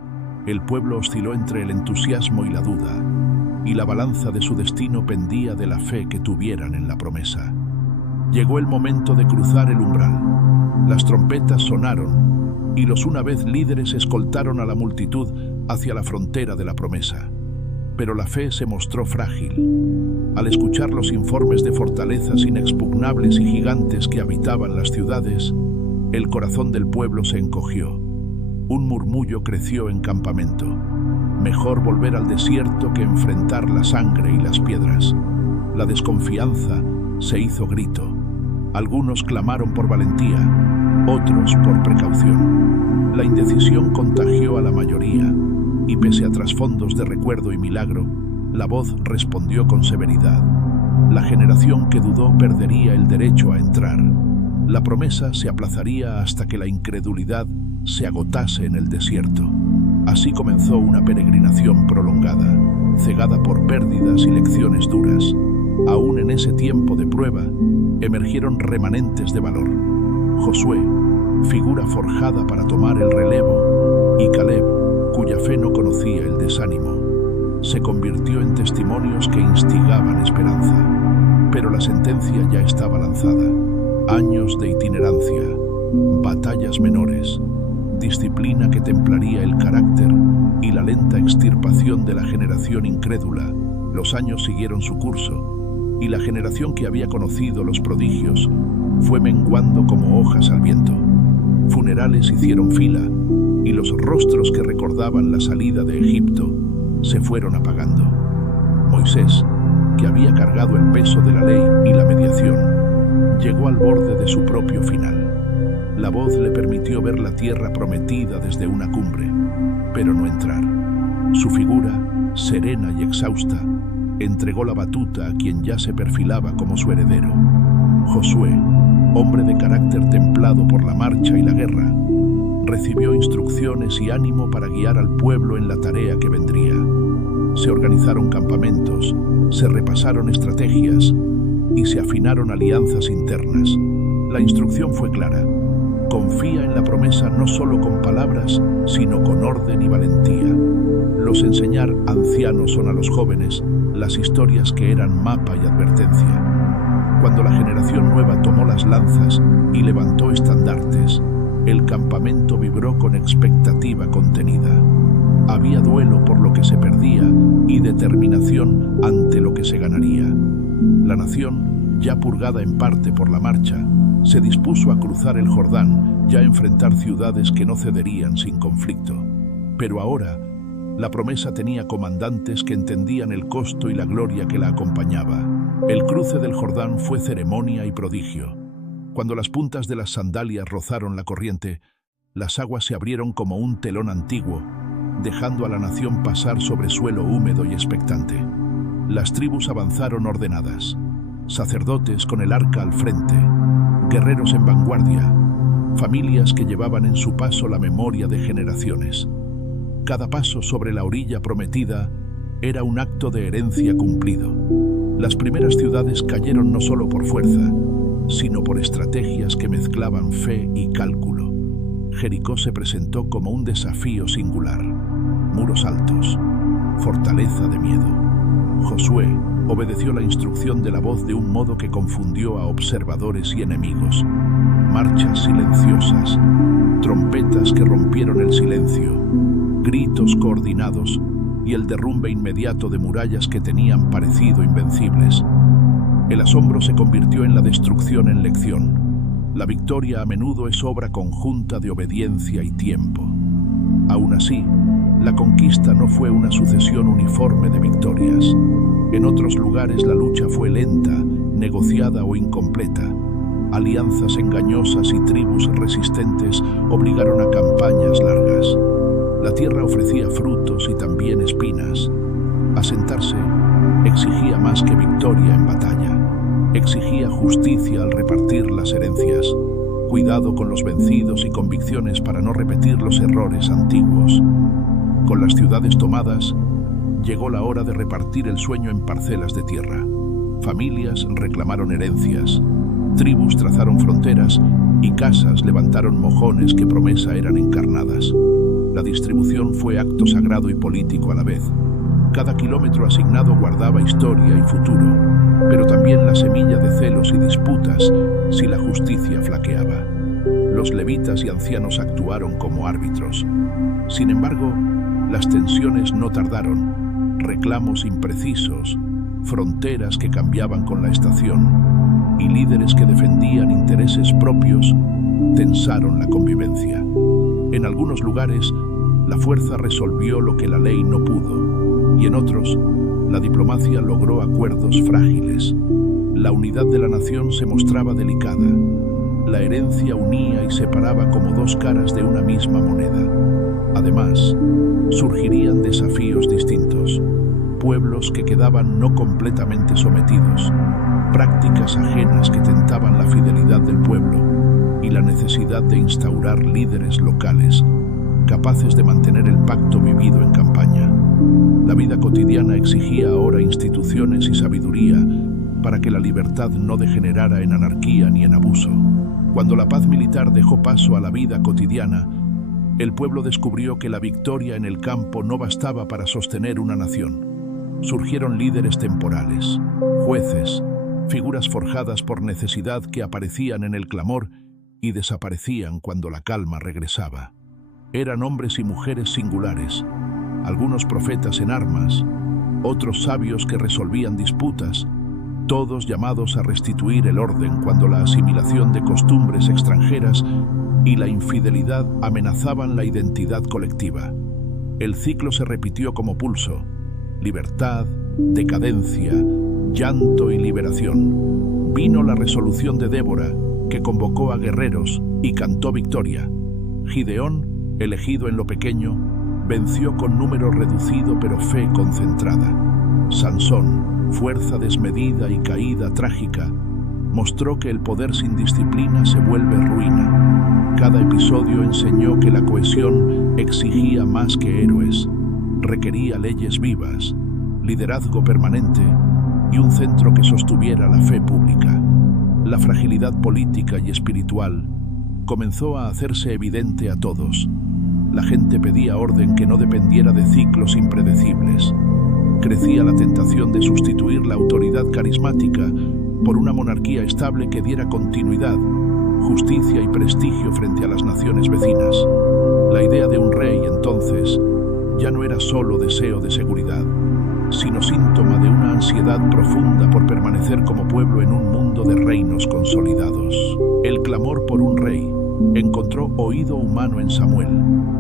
El pueblo osciló entre el entusiasmo y la duda, y la balanza de su destino pendía de la fe que tuvieran en la promesa. Llegó el momento de cruzar el umbral. Las trompetas sonaron, y los una vez líderes escoltaron a la multitud hacia la frontera de la promesa. Pero la fe se mostró frágil. Al escuchar los informes de fortalezas inexpugnables y gigantes que habitaban las ciudades, el corazón del pueblo se encogió. Un murmullo creció en campamento. Mejor volver al desierto que enfrentar la sangre y las piedras. La desconfianza se hizo grito. Algunos clamaron por valentía, otros por precaución. La indecisión contagió a la mayoría, y pese a trasfondos de recuerdo y milagro, la voz respondió con severidad. La generación que dudó perdería el derecho a entrar. La promesa se aplazaría hasta que la incredulidad se agotase en el desierto. Así comenzó una peregrinación prolongada, cegada por pérdidas y lecciones duras. Aún en ese tiempo de prueba, emergieron remanentes de valor. Josué, figura forjada para tomar el relevo, y Caleb, cuya fe no conocía el desánimo, se convirtió en testimonios que instigaban esperanza. Pero la sentencia ya estaba lanzada. Años de itinerancia, batallas menores, disciplina que templaría el carácter y la lenta extirpación de la generación incrédula. Los años siguieron su curso, y la generación que había conocido los prodigios fue menguando como hojas al viento. Funerales hicieron fila, y los rostros que recordaban la salida de Egipto se fueron apagando. Moisés, que había cargado el peso de la ley y la mediación, llegó al borde de su propio final. La voz le permitió ver la tierra prometida desde una cumbre, pero no entrar. Su figura, serena y exhausta, entregó la batuta a quien ya se perfilaba como su heredero. Josué, hombre de carácter templado por la marcha y la guerra, recibió instrucciones y ánimo para guiar al pueblo en la tarea que vendría. Se organizaron campamentos, se repasaron estrategias y se afinaron alianzas internas. La instrucción fue clara. Confía en la promesa no solo con palabras, sino con orden y valentía. Los enseñar ancianos son a los jóvenes las historias que eran mapa y advertencia. Cuando la generación nueva tomó las lanzas y levantó estandartes, el campamento vibró con expectativa contenida. Había duelo por lo que se perdía y determinación ante lo que se ganaría. La nación, ya purgada en parte por la marcha, se dispuso a cruzar el Jordán y a enfrentar ciudades que no cederían sin conflicto. Pero ahora, la promesa tenía comandantes que entendían el costo y la gloria que la acompañaba. El cruce del Jordán fue ceremonia y prodigio. Cuando las puntas de las sandalias rozaron la corriente, las aguas se abrieron como un telón antiguo, dejando a la nación pasar sobre suelo húmedo y expectante. Las tribus avanzaron ordenadas, sacerdotes con el arca al frente, guerreros en vanguardia, familias que llevaban en su paso la memoria de generaciones. Cada paso sobre la orilla prometida era un acto de herencia cumplido. Las primeras ciudades cayeron no solo por fuerza, sino por estrategias que mezclaban fe y cálculo. Jericó se presentó como un desafío singular. Muros altos, fortaleza de miedo. Josué obedeció la instrucción de la voz de un modo que confundió a observadores y enemigos. Marchas silenciosas, trompetas que rompieron el silencio, gritos coordinados y el derrumbe inmediato de murallas que tenían parecido invencibles. El asombro se convirtió en la destrucción en lección. La victoria a menudo es obra conjunta de obediencia y tiempo. Aún así, la conquista no fue una sucesión uniforme de victorias. En otros lugares la lucha fue lenta, negociada o incompleta. Alianzas engañosas y tribus resistentes obligaron a campañas largas. La tierra ofrecía frutos y también espinas. Asentarse exigía más que victoria en batalla. Exigía justicia al repartir las herencias, cuidado con los vencidos y convicciones para no repetir los errores antiguos. Con las ciudades tomadas, llegó la hora de repartir el sueño en parcelas de tierra. Familias reclamaron herencias, tribus trazaron fronteras y casas levantaron mojones que promesa eran encarnadas. La distribución fue acto sagrado y político a la vez. Cada kilómetro asignado guardaba historia y futuro, pero también la semilla de celos y disputas si la justicia flaqueaba. Los levitas y ancianos actuaron como árbitros. Sin embargo, las tensiones no tardaron. Reclamos imprecisos, fronteras que cambiaban con la estación y líderes que defendían intereses propios tensaron la convivencia. En algunos lugares, la fuerza resolvió lo que la ley no pudo, y en otros, la diplomacia logró acuerdos frágiles. La unidad de la nación se mostraba delicada. La herencia unía y separaba como dos caras de una misma moneda. Además, surgirían desafíos distintos. Pueblos que quedaban no completamente sometidos, prácticas ajenas que tentaban la fidelidad del pueblo y la necesidad de instaurar líderes locales capaces de mantener el pacto vivido en campaña. La vida cotidiana exigía ahora instituciones y sabiduría para que la libertad no degenerara en anarquía ni en abuso. Cuando la paz militar dejó paso a la vida cotidiana, el pueblo descubrió que la victoria en el campo no bastaba para sostener una nación. Surgieron líderes temporales, jueces, figuras forjadas por necesidad que aparecían en el clamor y desaparecían cuando la calma regresaba. Eran hombres y mujeres singulares, algunos profetas en armas, otros sabios que resolvían disputas, todos llamados a restituir el orden cuando la asimilación de costumbres extranjeras y la infidelidad amenazaban la identidad colectiva. El ciclo se repitió como pulso: libertad, decadencia, llanto y liberación. Vino la resolución de Débora, que convocó a guerreros y cantó victoria. Gideón, elegido en lo pequeño, venció con número reducido pero fe concentrada. Sansón, fuerza desmedida y caída trágica, mostró que el poder sin disciplina se vuelve ruina. Cada episodio enseñó que la cohesión exigía más que héroes. Requería leyes vivas, liderazgo permanente y un centro que sostuviera la fe pública. La fragilidad política y espiritual comenzó a hacerse evidente a todos. La gente pedía orden que no dependiera de ciclos impredecibles. Crecía la tentación de sustituir la autoridad carismática por una monarquía estable que diera continuidad, justicia y prestigio frente a las naciones vecinas. La idea de un rey, entonces, ya no era solo deseo de seguridad, sino síntoma de una ansiedad profunda por permanecer como pueblo en un mundo de reinos consolidados. El clamor por un rey encontró oído humano en Samuel,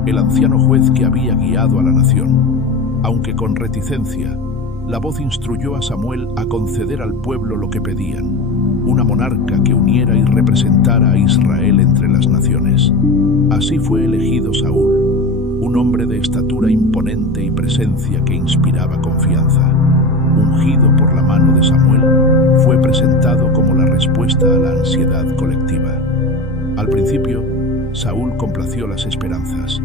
el anciano juez que había guiado a la nación. Aunque con reticencia, la voz instruyó a Samuel a conceder al pueblo lo que pedían: una monarca que uniera y representara a Israel entre las naciones. Así fue elegido Saúl, un hombre de estatura imponente y presencia que inspiraba confianza. Ungido por la mano de Samuel, fue presentado como la respuesta a la ansiedad colectiva. Al principio, Saúl complació las esperanzas.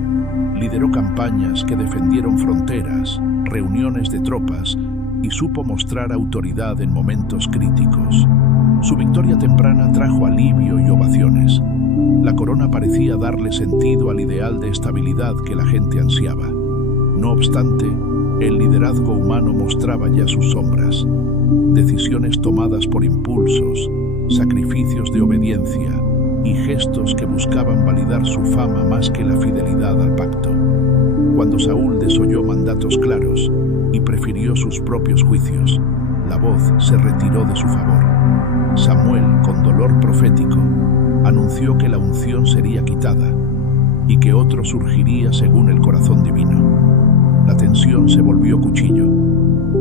Lideró campañas que defendieron fronteras, reuniones de tropas y supo mostrar autoridad en momentos críticos. Su victoria temprana trajo alivio y ovaciones. La corona parecía darle sentido al ideal de estabilidad que la gente ansiaba. No obstante, el liderazgo humano mostraba ya sus sombras. Decisiones tomadas por impulsos, sacrificios de obediencia y gestos que buscaban validar su fama más que la fidelidad al pacto. Cuando Saúl desoyó mandatos claros y prefirió sus propios juicios, la voz se retiró de su favor. Samuel, con dolor profético, anunció que la unción sería quitada y que otro surgiría según el corazón divino. La tensión se volvió cuchillo.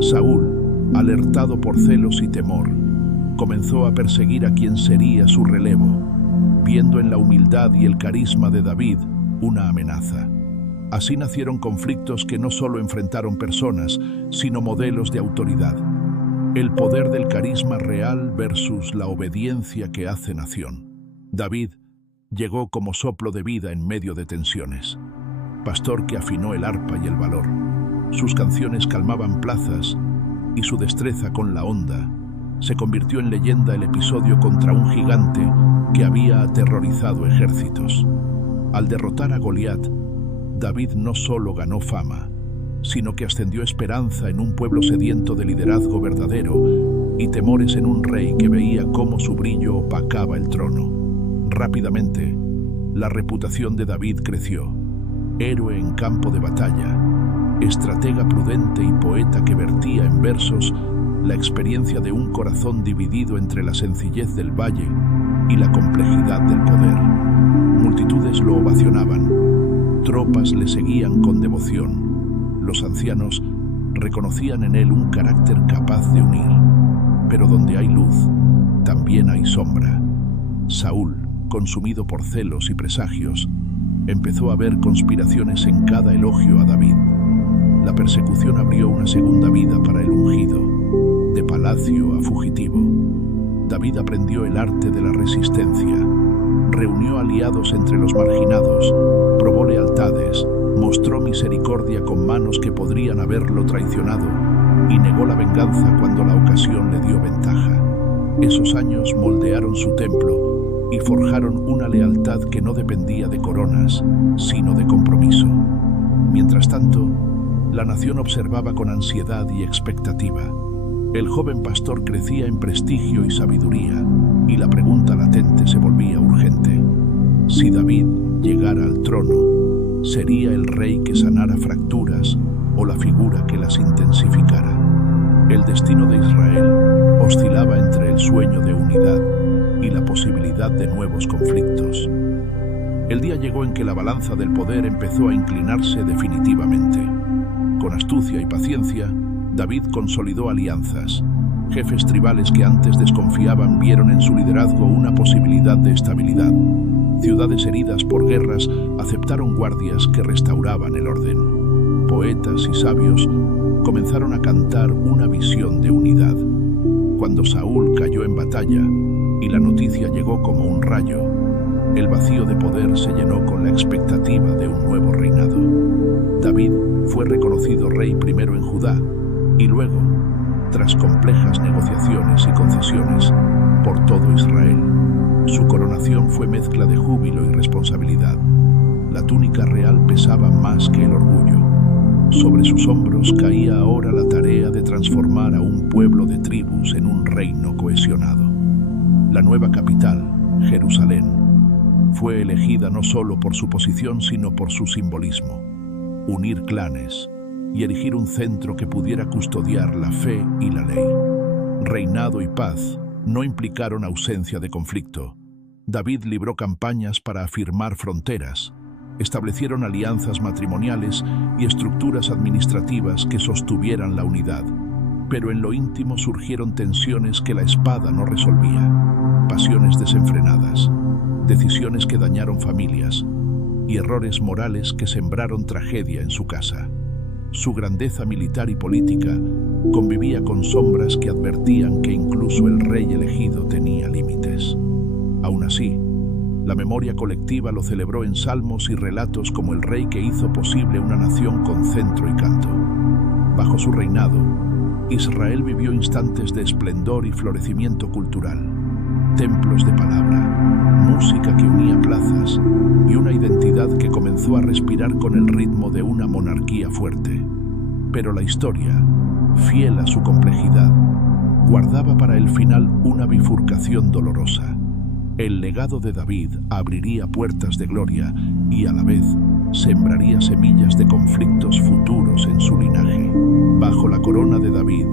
Saúl, alertado por celos y temor, comenzó a perseguir a quien sería su relevo, viendo en la humildad y el carisma de David una amenaza. Así nacieron conflictos que no solo enfrentaron personas, sino modelos de autoridad. El poder del carisma real versus la obediencia que hace nación. David llegó como soplo de vida en medio de tensiones. Pastor que afinó el arpa y el valor. Sus canciones calmaban plazas y su destreza con la honda. Se convirtió en leyenda el episodio contra un gigante que había aterrorizado ejércitos. Al derrotar a Goliat, David no solo ganó fama, sino que ascendió esperanza en un pueblo sediento de liderazgo verdadero y temores en un rey que veía cómo su brillo opacaba el trono. Rápidamente, la reputación de David creció. Héroe en campo de batalla, estratega prudente y poeta que vertía en versos la experiencia de un corazón dividido entre la sencillez del valle y la complejidad del poder. Multitudes lo ovacionaban, tropas le seguían con devoción. Los ancianos reconocían en él un carácter capaz de unir. Pero donde hay luz, también hay sombra. Saúl, consumido por celos y presagios, empezó a ver conspiraciones en cada elogio a David. La persecución abrió una segunda vida para el ungido, de palacio a fugitivo. David aprendió el arte de la resistencia, reunió aliados entre los marginados, probó lealtades, mostró misericordia con manos que podrían haberlo traicionado y negó la venganza cuando la ocasión le dio ventaja. Esos años moldearon su templo y forjaron una lealtad que no dependía de coronas, sino de compromiso. Mientras tanto, la nación observaba con ansiedad y expectativa. El joven pastor crecía en prestigio y sabiduría, y la pregunta latente se volvía urgente. Si David llegara al trono, ¿sería el rey que sanara fracturas o la figura que las intensificara? El destino de Israel oscilaba entre el sueño de unidad y la posibilidad de nuevos conflictos. El día llegó en que la balanza del poder empezó a inclinarse definitivamente. Con astucia y paciencia, David consolidó alianzas. Jefes tribales que antes desconfiaban vieron en su liderazgo una posibilidad de estabilidad. Ciudades heridas por guerras aceptaron guardias que restauraban el orden. Poetas y sabios comenzaron a cantar una visión de unidad. Cuando Saúl cayó en batalla y la noticia llegó como un rayo, el vacío de poder se llenó con la expectativa de un nuevo reinado. David fue reconocido rey primero en Judá y luego, tras complejas negociaciones y concesiones, por todo Israel. Su coronación fue mezcla de júbilo y responsabilidad. La túnica real pesaba más que el orgullo. Sobre sus hombros caía ahora la tarea de transformar a un pueblo de tribus en un reino cohesionado. La nueva capital, Jerusalén, fue elegida no solo por su posición, sino por su simbolismo. unir clanes y erigir un centro que pudiera custodiar la fe y la ley. Reinado y paz no implicaron ausencia de conflicto. David libró campañas para afirmar fronteras, establecieron alianzas matrimoniales y estructuras administrativas que sostuvieran la unidad. Pero en lo íntimo surgieron tensiones que la espada no resolvía, pasiones desenfrenadas, decisiones que dañaron familias y errores morales que sembraron tragedia en su casa. Su grandeza militar y política convivía con sombras que advertían que incluso el rey elegido tenía límites. Aún así, la memoria colectiva lo celebró en salmos y relatos como el rey que hizo posible una nación con centro y canto. Bajo su reinado, Israel vivió instantes de esplendor y florecimiento cultural, templos de palabra, música que unía plazas y una identidad que comenzó a respirar con el ritmo de una monarquía fuerte. Pero la historia, fiel a su complejidad, guardaba para el final una bifurcación dolorosa. El legado de David abriría puertas de gloria y a la vez sembraría semillas de conflictos futuros en su linaje. Bajo la corona de David,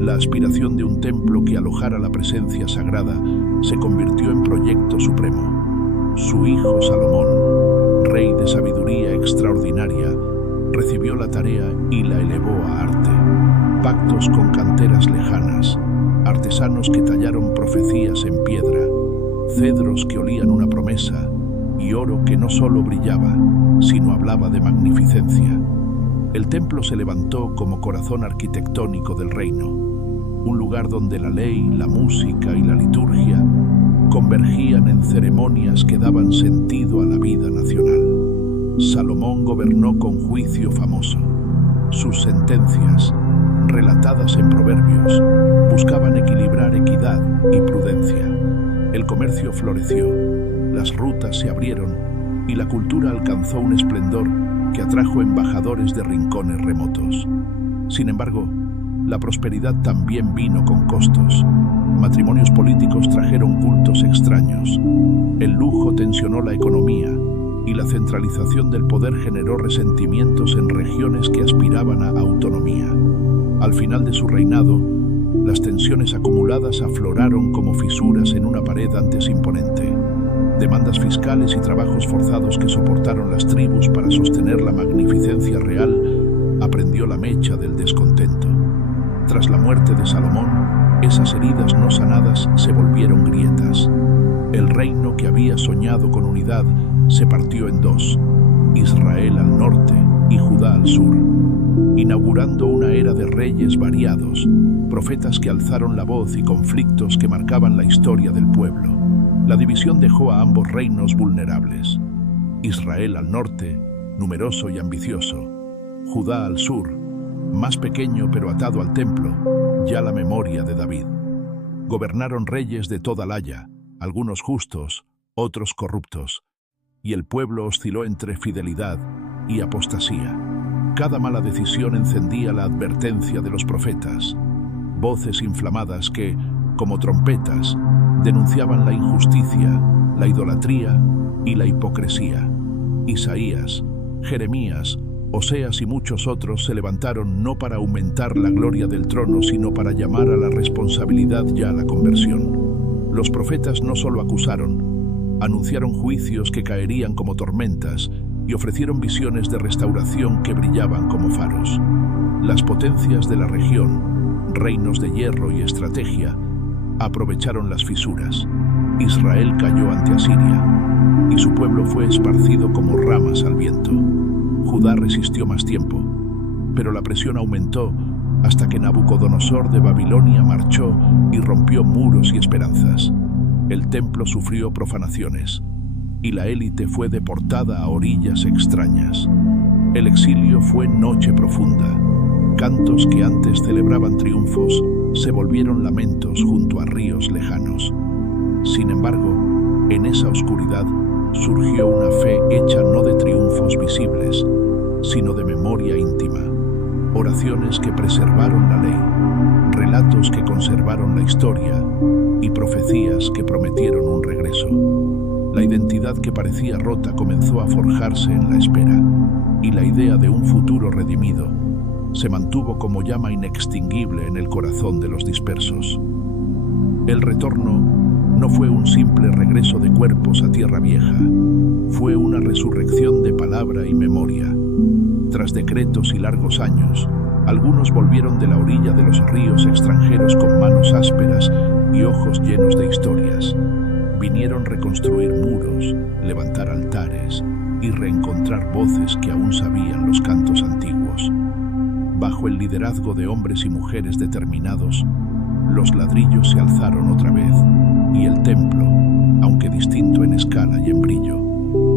la aspiración de un templo que alojara la presencia sagrada se convirtió en proyecto supremo. Su hijo Salomón, rey de sabiduría extraordinaria, recibió la tarea y la elevó a arte. Pactos con canteras lejanas, artesanos que tallaron profecías en piedra, cedros que olían una promesa y oro que no solo brillaba, sino hablaba de magnificencia. El templo se levantó como corazón arquitectónico del reino, un lugar donde la ley, la música y la liturgia convergían en ceremonias que daban sentido a la vida nacional. Salomón gobernó con juicio famoso. Sus sentencias, relatadas en proverbios, buscaban equilibrar equidad y prudencia. El comercio floreció, las rutas se abrieron y la cultura alcanzó un esplendor que atrajo embajadores de rincones remotos. Sin embargo, la prosperidad también vino con costos. Matrimonios políticos trajeron cultos extraños. El lujo tensionó la economía y la centralización del poder generó resentimientos en regiones que aspiraban a autonomía. Al final de su reinado, las tensiones acumuladas afloraron como fisuras en una pared antes imponente. Demandas fiscales y trabajos forzados que soportaron las tribus para sostener la magnificencia real aprendió la mecha del descontento. Tras la muerte de Salomón, esas heridas no sanadas se volvieron grietas. El reino que había soñado con unidad se partió en dos, Israel al norte y Judá al sur, inaugurando una era de reyes variados, profetas que alzaron la voz y conflictos que marcaban la historia del pueblo. La división dejó a ambos reinos vulnerables. Israel al norte, numeroso y ambicioso. Judá al sur, más pequeño pero atado al templo, ya la memoria de David. Gobernaron reyes de toda laya, algunos justos, otros corruptos, y el pueblo osciló entre fidelidad y apostasía. Cada mala decisión encendía la advertencia de los profetas, voces inflamadas que, como trompetas, denunciaban la injusticia, la idolatría y la hipocresía. Isaías, Jeremías, Oseas y muchos otros se levantaron no para aumentar la gloria del trono, sino para llamar a la responsabilidad y a la conversión. Los profetas no solo acusaron, anunciaron juicios que caerían como tormentas y ofrecieron visiones de restauración que brillaban como faros. Las potencias de la región, reinos de hierro y estrategia, aprovecharon las fisuras. Israel cayó ante Asiria y su pueblo fue esparcido como ramas al viento. Judá resistió más tiempo, pero la presión aumentó hasta que Nabucodonosor de Babilonia marchó y rompió muros y esperanzas. El templo sufrió profanaciones y la élite fue deportada a orillas extrañas. El exilio fue noche profunda. Cantos que antes celebraban triunfos se volvieron lamentos junto a ríos lejanos. Sin embargo, en esa oscuridad surgió una fe hecha no de triunfos visibles, sino de memoria íntima. Oraciones que preservaron la ley, relatos que conservaron la historia y profecías que prometieron un regreso. La identidad que parecía rota comenzó a forjarse en la espera. y la idea de un futuro redimido se mantuvo como llama inextinguible en el corazón de los dispersos. El retorno no fue un simple regreso de cuerpos a tierra vieja, fue una resurrección de palabra y memoria. Tras decretos y largos años, algunos volvieron de la orilla de los ríos extranjeros con manos ásperas y ojos llenos de historias. Vinieron reconstruir muros, levantar altares y reencontrar voces que aún sabían los cantos antiguos. Bajo el liderazgo de hombres y mujeres determinados, los ladrillos se alzaron otra vez y el templo, aunque distinto en escala y en brillo,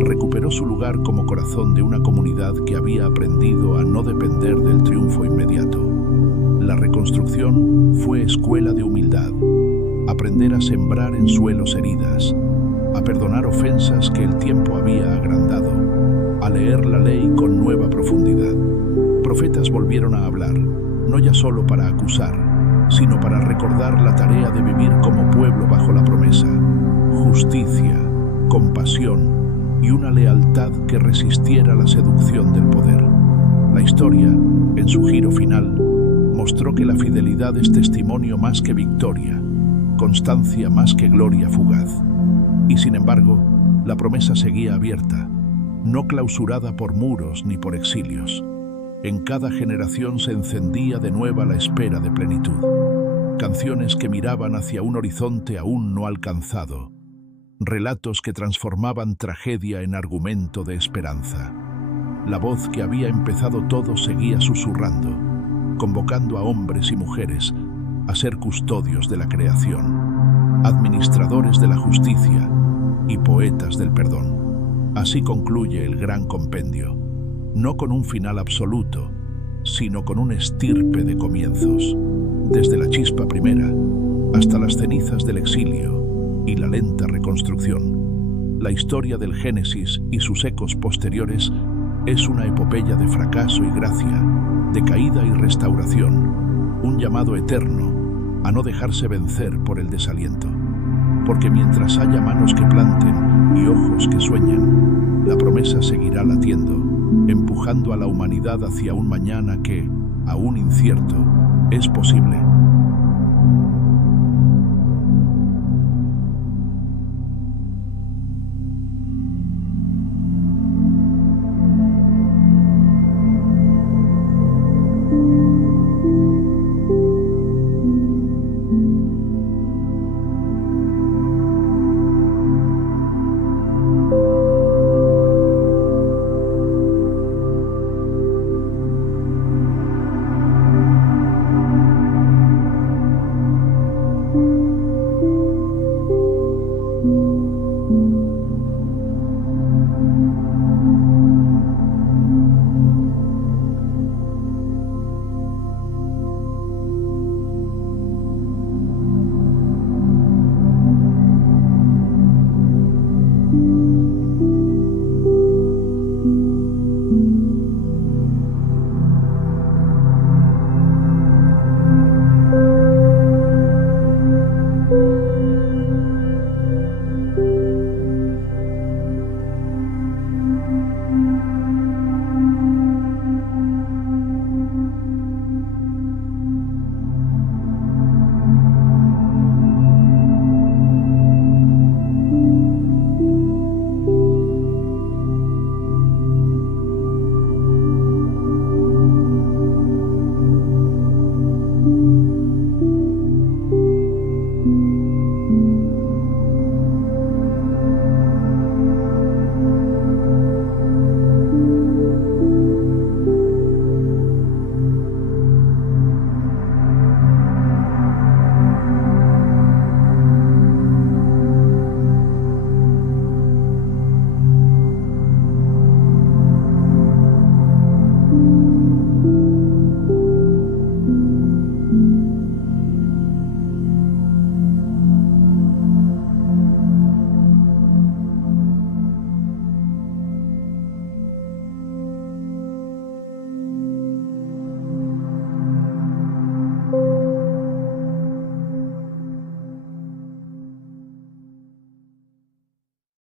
recuperó su lugar como corazón de una comunidad que había aprendido a no depender del triunfo inmediato. La reconstrucción fue escuela de humildad, aprender a sembrar en suelos heridas, a perdonar ofensas que el tiempo había agrandado, a leer la ley con nueva profundidad. Profetas volvieron a hablar, no ya solo para acusar, sino para recordar la tarea de vivir como pueblo bajo la promesa, justicia, compasión y una lealtad que resistiera la seducción del poder. La historia, en su giro final, mostró que la fidelidad es testimonio más que victoria, constancia más que gloria fugaz. Y sin embargo, la promesa seguía abierta, no clausurada por muros ni por exilios. En cada generación se encendía de nuevo la espera de plenitud. Canciones que miraban hacia un horizonte aún no alcanzado. Relatos que transformaban tragedia en argumento de esperanza. La voz que había empezado todo seguía susurrando, convocando a hombres y mujeres a ser custodios de la creación, administradores de la justicia y poetas del perdón. Así concluye el gran compendio, no con un final absoluto, sino con un estirpe de comienzos, desde la chispa primera hasta las cenizas del exilio y la lenta reconstrucción. La historia del Génesis y sus ecos posteriores es una epopeya de fracaso y gracia, de caída y restauración, un llamado eterno a no dejarse vencer por el desaliento. Porque mientras haya manos que planten y ojos que sueñen, la promesa seguirá latiendo, empujando a la humanidad hacia un mañana que, aún incierto, es posible.